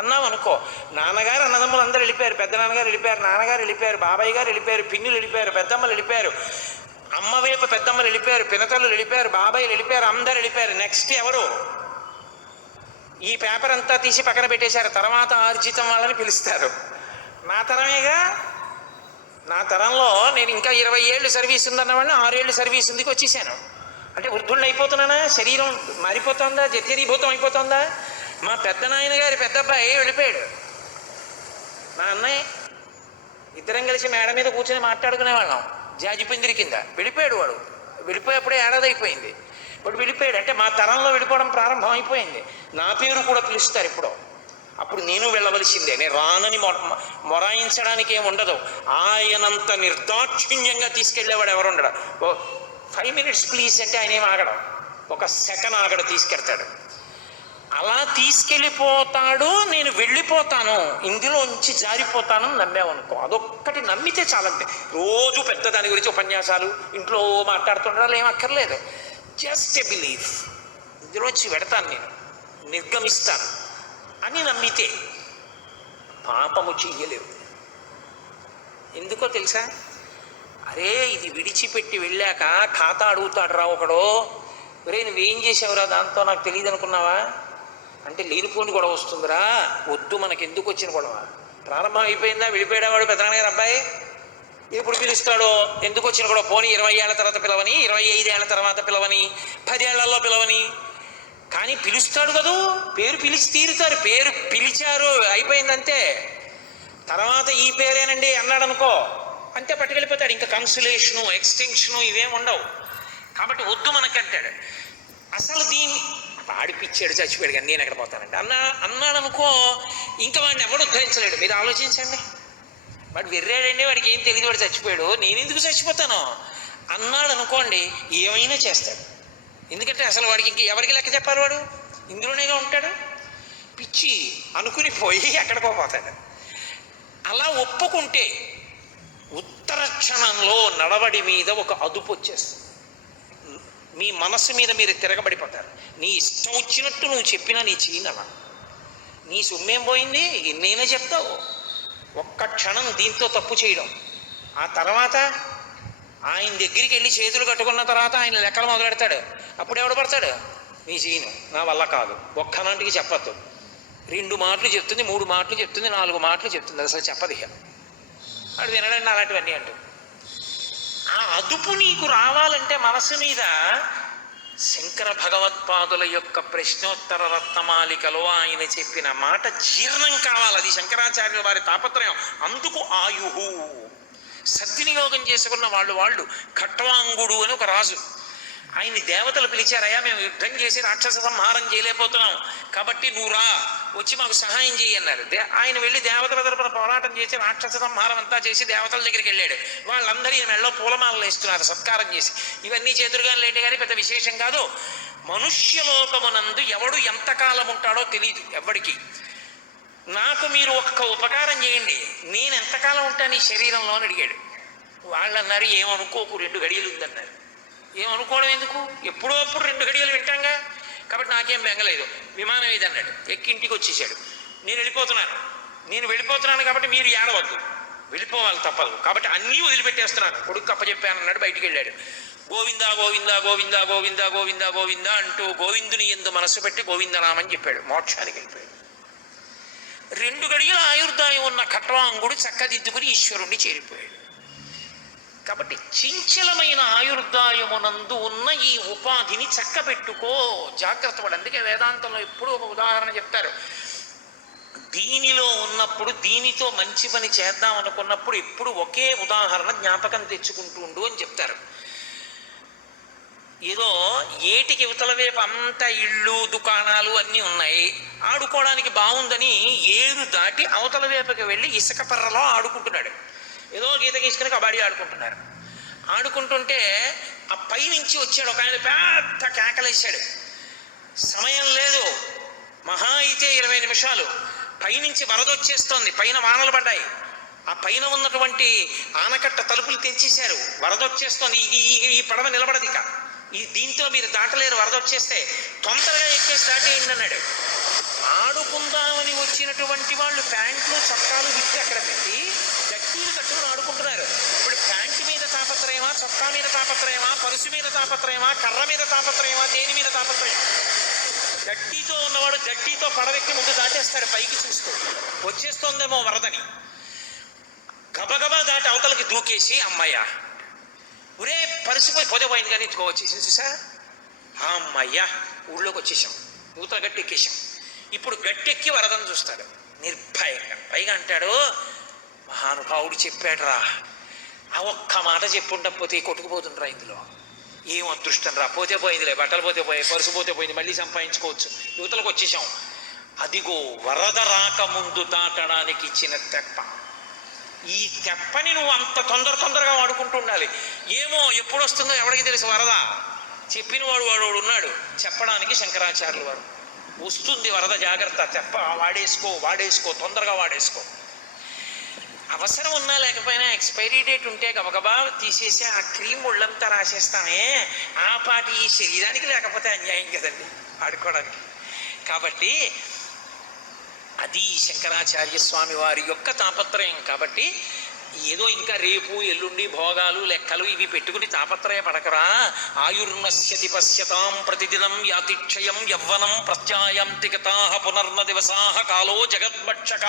అన్నావు అనుకో. నాన్నగారు అన్నదమ్ములు అందరూ వెళ్ళిపోయారు, పెద్ద నాన్నగారు వెళ్ళిపోయారు, నాన్నగారు వెళ్ళిపోయారు, బాబాయ్ గారు వెళ్ళిపోయారు, పిన్నులు వెళ్ళిపోయారు, పెద్దమ్మలు వెళ్ళిపోయారు, అమ్మ వైపు పెద్దమ్మలు వెళ్ళిపోయారు, పినతలు వెళ్ళిపోయారు, బాబాయిలు వెళ్ళిపోయారు, అందరు వెళ్ళిపోయారు. నెక్స్ట్ ఎవరు? ఈ పేపర్ అంతా తీసి పక్కన పెట్టేశారు, తర్వాత ఆర్జితం వాళ్ళని పిలుస్తారు. నా తరమేగా. నా తరంలో నేను ఇంకా 20 ఏళ్ళు సర్వీస్ ఉందన్నవాడిని 6 ఏళ్ళు సర్వీస్ ఉందికి వచ్చేసాను. అంటే వృద్ధుళ్ళు అయిపోతున్నానా? శరీరం మారిపోతుందా? జర్జరీభూతం అయిపోతుందా? మా పెద్ద నాయన గారి పెద్ద అబ్బాయి వెళ్ళిపోయాడు, మా అన్నయ్య. ఇద్దరం కలిసి మేడ మీద కూర్చొని మాట్లాడుకునేవాళ్ళం జాజిపిందిరి కింద. వెళ్ళిపోయాడు వాడు. వెళ్ళిపోయేప్పుడే ఏడాది అయిపోయింది. వాడు వెళ్ళిపోయాడు. అంటే మా తరంలో వెళ్ళిపోవడం ప్రారంభం అయిపోయింది. నా పేరు కూడా పిలుస్తారు ఇప్పుడు. అప్పుడు నేను వెళ్ళవలసిందే. నేను రానని మొరాయించడానికి ఏమి ఉండదు. ఆయనంత నిర్దాక్షిణ్యంగా తీసుకెళ్ళేవాడు ఎవరు ఉండడు. 5 minutes ప్లీజ్ అంటే ఆయన ఏం ఆగడం, 1 సెకండ్ ఆగడు, తీసుకెళ్తాడు. అలా తీసుకెళ్ళిపోతాడు. నేను వెళ్ళిపోతాను, ఇందులోంచి జారిపోతానని నమ్మావనుకో, అదొక్కటి నమ్మితే చాలంటే. రోజు పెద్ద దాని గురించి ఉపన్యాసాలు ఇంట్లో మాట్లాడుతుండాలి ఏం అక్కర్లేదు. జస్ట్ ఎ బిలీఫ్, ఇందులోంచి వెడతాను, నేను నిర్గమిస్తాను అని నమ్మితే పాపము చెయ్యలేవు. ఎందుకో తెలుసా? అరే ఇది విడిచిపెట్టి వెళ్ళాక ఖాతా అడుగుతాడు రా ఒకడో, ఒరే నువ్వేం చేసావురా దాంతో నాకు తెలియదు అనుకున్నావా అంటే లేనిపోని గొడవ వస్తుందిరా. వద్దు, మనకి ఎందుకు వచ్చిన గొడవ? ప్రారంభం అయిపోయిందా? వెళ్ళిపోయాడు పెద్దనాన్నగారు అబ్బాయి, ఎప్పుడు పిలుస్తాడో, ఎందుకు వచ్చిన గొడవ? పోనీ 20 ఏళ్ల తర్వాత పిలవని, 25 ఏళ్ల తర్వాత పిలవని, 10 ఏళ్లలో పిలవని, కానీ పిలుస్తాడు కదూ. పేరు పిలిచి తీరుతారు. పేరు పిలిచారు, అయిపోయిందంతే. తర్వాత ఈ పేరేనండి అన్నాడు అనుకో, అంతే పట్టుకెళ్ళిపోతాడు. ఇంకా కన్సులేషను, ఎక్స్టెన్షను ఇవేం ఉండవు. కాబట్టి వద్దు మనకంటాడు. అసలు దీన్ని ఆడిపిచ్చాడు, చచ్చిపోయాడు, కానీ నేను ఎక్కడ పోతానండి అన్నాడు అనుకో, ఇంకా వాడిని ఎవడు ఉద్ధరించలేడు. మీరు ఆలోచించండి. వాడు వెర్రాడండి, వాడికి ఏం తెలియదు, వాడు చచ్చిపోయాడు, నేను ఎందుకు చచ్చిపోతాను అన్నాడు అనుకోండి, ఏమైనా చేస్తాడు. ఎందుకంటే అసలు వాడికి ఇంక ఎవరికి లెక్క చెప్పాలి? వాడు ఇందులోనేగా ఉంటాడు. పిచ్చి అనుకుని పోయి ఎక్కడికో పోతాడు. అలా ఒప్పుకుంటే ఉత్తర క్షణంలో నడవడి మీద ఒక అదుపు వచ్చేస్తుంది. మీ మనస్సు మీద మీరు తిరగబడిపోతారు. నీ ఇష్టం వచ్చినట్టు నువ్వు చెప్పినా నీ చేయనలా. నీ సొమ్మేం పోయింది, ఎన్నైనా చెప్తావు. ఒక్క క్షణం దీంతో తప్పు చేయడం, ఆ తర్వాత ఆయన దగ్గరికి వెళ్ళి చేతులు కట్టుకున్న తర్వాత ఆయన లెక్కలు మొదలెడతాడు. అప్పుడు ఎవడు పడతాడు? నీ చేయను, నా వల్ల కాదు, ఒక్కనాటికి చెప్పద్దు. 2 మాటలు చెప్తుంది, 3 మాటలు చెప్తుంది, 4 మాటలు చెప్తుంది, అసలు చెప్పదు. ఇక వాడు వినడండి అలాంటివన్నీ అంటూ. ఆ అదుపు నీకు రావాలంటే మనసు మీద శంకర భగవత్పాదుల యొక్క ప్రశ్నోత్తర రత్నమాలికలో ఆయన చెప్పిన మాట జీర్ణం కావాలి. అది శంకరాచార్యుల వారి తాపత్రయం. అందుకు ఆయుహు సద్వినియోగం చేసుకున్న వాళ్ళు ఖట్వాంగుడు అని ఒక రాజు. ఆయన్ని దేవతలు పిలిచారయ్యా, మేము యుద్ధం చేసి రాక్షస సంహారం చేయలేకపోతున్నాం, కాబట్టి నువ్వు రా, వచ్చి మాకు సహాయం చేయి అన్నారు. ఆయన వెళ్ళి దేవతల తరపున పోరాటం చేసి రాక్షస సంహారం అంతా చేసి దేవతల దగ్గరికి వెళ్ళాడు. వాళ్ళందరూ ఈయన మెళ్ళలో పూలమాలలు వేస్తున్నారు సత్కారం చేసి. ఇవన్నీ చేతురుగాని లేండి కానీ పెద్ద విశేషం కాదు. మనుష్యలోకమునందు ఎవడు ఎంతకాలం ఉంటాడో తెలియదు ఎవ్వడికి. నాకు మీరు ఒక్క ఉపకారం చేయండి, నేను ఎంతకాలం ఉంటాను ఈ శరీరంలో అని అడిగాడు. వాళ్ళు అన్నారు, ఏమనుకోకు, 2 గడియలు ఉందన్నారు. ఏమనుకోవడం ఎందుకు, ఎప్పుడో అప్పుడు 2 గడియలు వింటాంగా, కాబట్టి నాకేం బెంగలేదు, విమానం ఇది అన్నాడు. ఎక్కి ఇంటికి వచ్చేసాడు. నేను వెళ్ళిపోతున్నాను కాబట్టి మీరు ఏడవద్దు, వెళ్ళిపోవాలి తప్పదు, కాబట్టి అన్నీ వదిలిపెట్టేస్తున్నాను, కొడుకు అప్పచెప్పానన్నాడు. బయటికి వెళ్ళాడు. గోవింద గోవింద గోవింద గోవింద గోవింద గోవింద అంటూ గోవిందుని యందు మనసు పెట్టి గోవిందనామని చెప్పాడు. మోక్షానికి వెళ్ళిపోయాడు. 2 గడియల ఆయుర్దాయం ఉన్న ఖట్వాంగుడు చక్కదిద్దుకుని ఈశ్వరుణ్ణి చేరిపోయాడు. కాబట్టి చంచలమైన ఆయుర్దాయమునందు ఉన్న ఈ ఉపాధిని చక్కబెట్టుకో, జాగ్రత్త పడు. అందుకే వేదాంతంలో ఎప్పుడూ ఒక ఉదాహరణ చెప్తారు. దీనిలో ఉన్నప్పుడు దీనితో మంచి పని చేద్దాం అనుకున్నప్పుడు ఎప్పుడు ఒకే ఉదాహరణ జ్ఞాపకం తెచ్చుకుంటూ ఉండు అని చెప్తారు. ఏదో ఏటికి యువతల వైపు అంతా ఇళ్ళు దుకాణాలు అన్నీ ఉన్నాయి, ఆడుకోవడానికి బాగుందని ఏరు దాటి అవతల వైపుకి వెళ్ళి ఇసుక పర్రలో ఆడుకుంటున్నాడు. ఏదో గీత గీసుకుని కబడ్డీ ఆడుకుంటున్నారు. ఆడుకుంటుంటే ఆ పైనుంచి వచ్చాడు ఒక ఆయన, పెద్ద కేకలేశాడు. సమయం లేదు, మహా అయితే 20 నిమిషాలు. పైనుంచి వరద వచ్చేస్తోంది, పైన వానలు పడ్డాయి. ఆ పైన ఉన్నటువంటి ఆనకట్ట తలుపులు తెరిచేశారు, వరద వచ్చేస్తోంది. ఈ పడవ నిలబడదు, ఇక దీంతో మీరు దాటలేరు, వరద వచ్చేస్తే తొందరగా ఎక్కేసి దాటేయండి అన్నాడు. ఆడుకుందామని వచ్చినటువంటి వాళ్ళు ప్యాంట్లు చొక్కాలు విప్పి అక్కడ పెట్టి గట్టీలు కట్టుకుని ఆడుకుంటున్నారు. ఇప్పుడు ప్యాంటు మీద తాపత్రయమా, చొక్కా మీద తాపత్రయమా, పరుసు మీద తాపత్రయమా, కర్ర మీద తాపత్రయమా, దేని మీద తాపత్రయం? గట్టితో ఉన్నవాడు గట్టితో పడవెక్కి ముందు దాటేస్తాడు, పైకి చూస్తూ వచ్చేస్తోందేమో వరదని. గబగబా దాటి అవతలకి దూకేసి అమ్మయ్య, ఒరే పరిసిపోయి పోతే కానీ వచ్చేసి చూసా, అమ్మయ్య ఊళ్ళోకి వచ్చేసాం, ఊతల గట్టి ఎక్కేసాం. ఇప్పుడు గట్టెక్కి వరదను చూస్తాడు నిర్భయంగా. పైగా అంటాడు, మహానుభావుడు చెప్పాడు రా, ఆ ఒక్క మాట చెప్పుండకపోతే కొట్టుకుపోతుండ్రా, ఇందులో ఏం అదృష్టం రా, పోతే పోయిందిలే, బట్టలు పోతే పోయాయి, పరుసు పోతే పోయింది, మళ్ళీ సంపాదించుకోవచ్చు, యువతలకు వచ్చేసాం. అదిగో వరద రాకముందు దాటడానికి ఇచ్చిన తెప్ప. ఈ తెప్పని నువ్వు అంత తొందరగా వాడుకుంటూ ఉండాలి. ఏమో ఎప్పుడు వస్తుందో ఎవరికి తెలుసు వరద, చెప్పిన వాడు ఉన్నాడు చెప్పడానికి, శంకరాచార్యులు వారు. వస్తుంది వరద, జాగ్రత్త, తెప్ప వాడేసుకో తొందరగా వాడేసుకో. అవసరం ఉన్నా లేకపోయినా ఎక్స్పైరీ డేట్ ఉంటే గబగబా తీసేసి ఆ క్రీమ్ ఒళ్ళంతా రాసేస్తామే, ఆ పాటి ఈ శరీరానికి లేకపోతే అన్యాయం కదండి ఆడుకోవడానికి. కాబట్టి అది శంకరాచార్య స్వామి వారి యొక్క తాపత్రయం. కాబట్టి ఏదో ఇంకా రేపు ఎల్లుండి భోగాలు లెక్కలు ఇవి పెట్టుకుని తాపత్రయ పడకరా. ఆయుర్నశ్యతి పశ్యతాం ప్రతిదినం యాతిక్షయం యవ్వనం ప్రత్యాయంతి గతాః పునర్న దివసాః కాలో జగద్భక్షక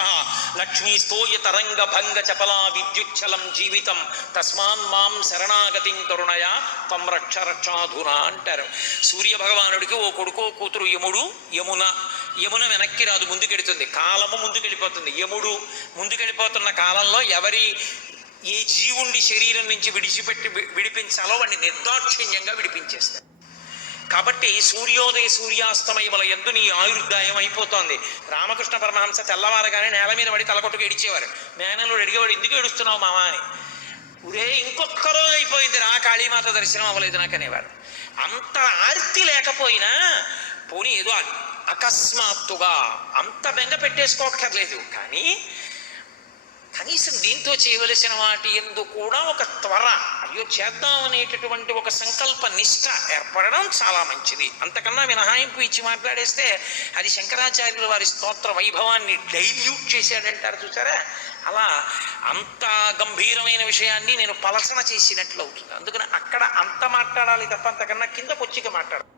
లక్ష్మీస్తోయ తరంగ భంగ చపలా విద్యుచ్చలం జీవితం తస్మాన్ మాం శరణాగతిం కరుణయ త్వం రక్ష రక్షాధునా అంటారు. సూర్య భగవానుడికి ఓ కొడుకో కూతురు యమున వెనక్కి రాదు, ముందుకెడుతుంది. కాలము ముందుకెళ్ళిపోతుంది. యముడు ముందుకెళ్ళిపోతున్న కాలంలో ఏ జీవుండి శరీరం నుంచి విడిపించాలో వాడిని నిర్దాక్షిణ్యంగా విడిపించేస్తారు. కాబట్టి సూర్యాస్తమయముల యందు నీ ఆయుర్దాయం అయిపోతోంది. రామకృష్ణ పరమహంస తెల్లవారగానే నేల మీద పడి తలకొట్టుకు ఏడిచేవారు. మేనలు అడిగేవాడు, ఎందుకు ఏడుస్తున్నావు మామా అని. ఊరే ఇంకొక్క రోజు అయిపోయింది రా, కాళీమాత దర్శనం అవ్వలేదు నాకు అనేవారు. అంత ఆర్తి లేకపోయినా పోనీ ఏదో అకస్మాత్తుగా అంత బెంగ పెట్టేసుకోక్కర్లేదు, కానీ కనీసం దీంతో చేయవలసిన వాటి ఎందు కూడా ఒక త్వర, అయ్యో చేద్దాం అనేటటువంటి ఒక సంకల్ప నిష్ఠ ఏర్పడడం చాలా మంచిది. అంతకన్నా మినహాయింపు ఇచ్చి మాట్లాడేస్తే అది శంకరాచార్యుల వారి స్తోత్ర వైభవాన్ని డైల్యూట్ చేశాడంటారు చూసారా, అలా అంత గంభీరమైన విషయాన్ని నేను పలసన చేసినట్లు అవుతుంది. అందుకని అక్కడ అంత మాట్లాడాలి తప్ప అంతకన్నా కింద పొచ్చిక మాట్లాడాలి.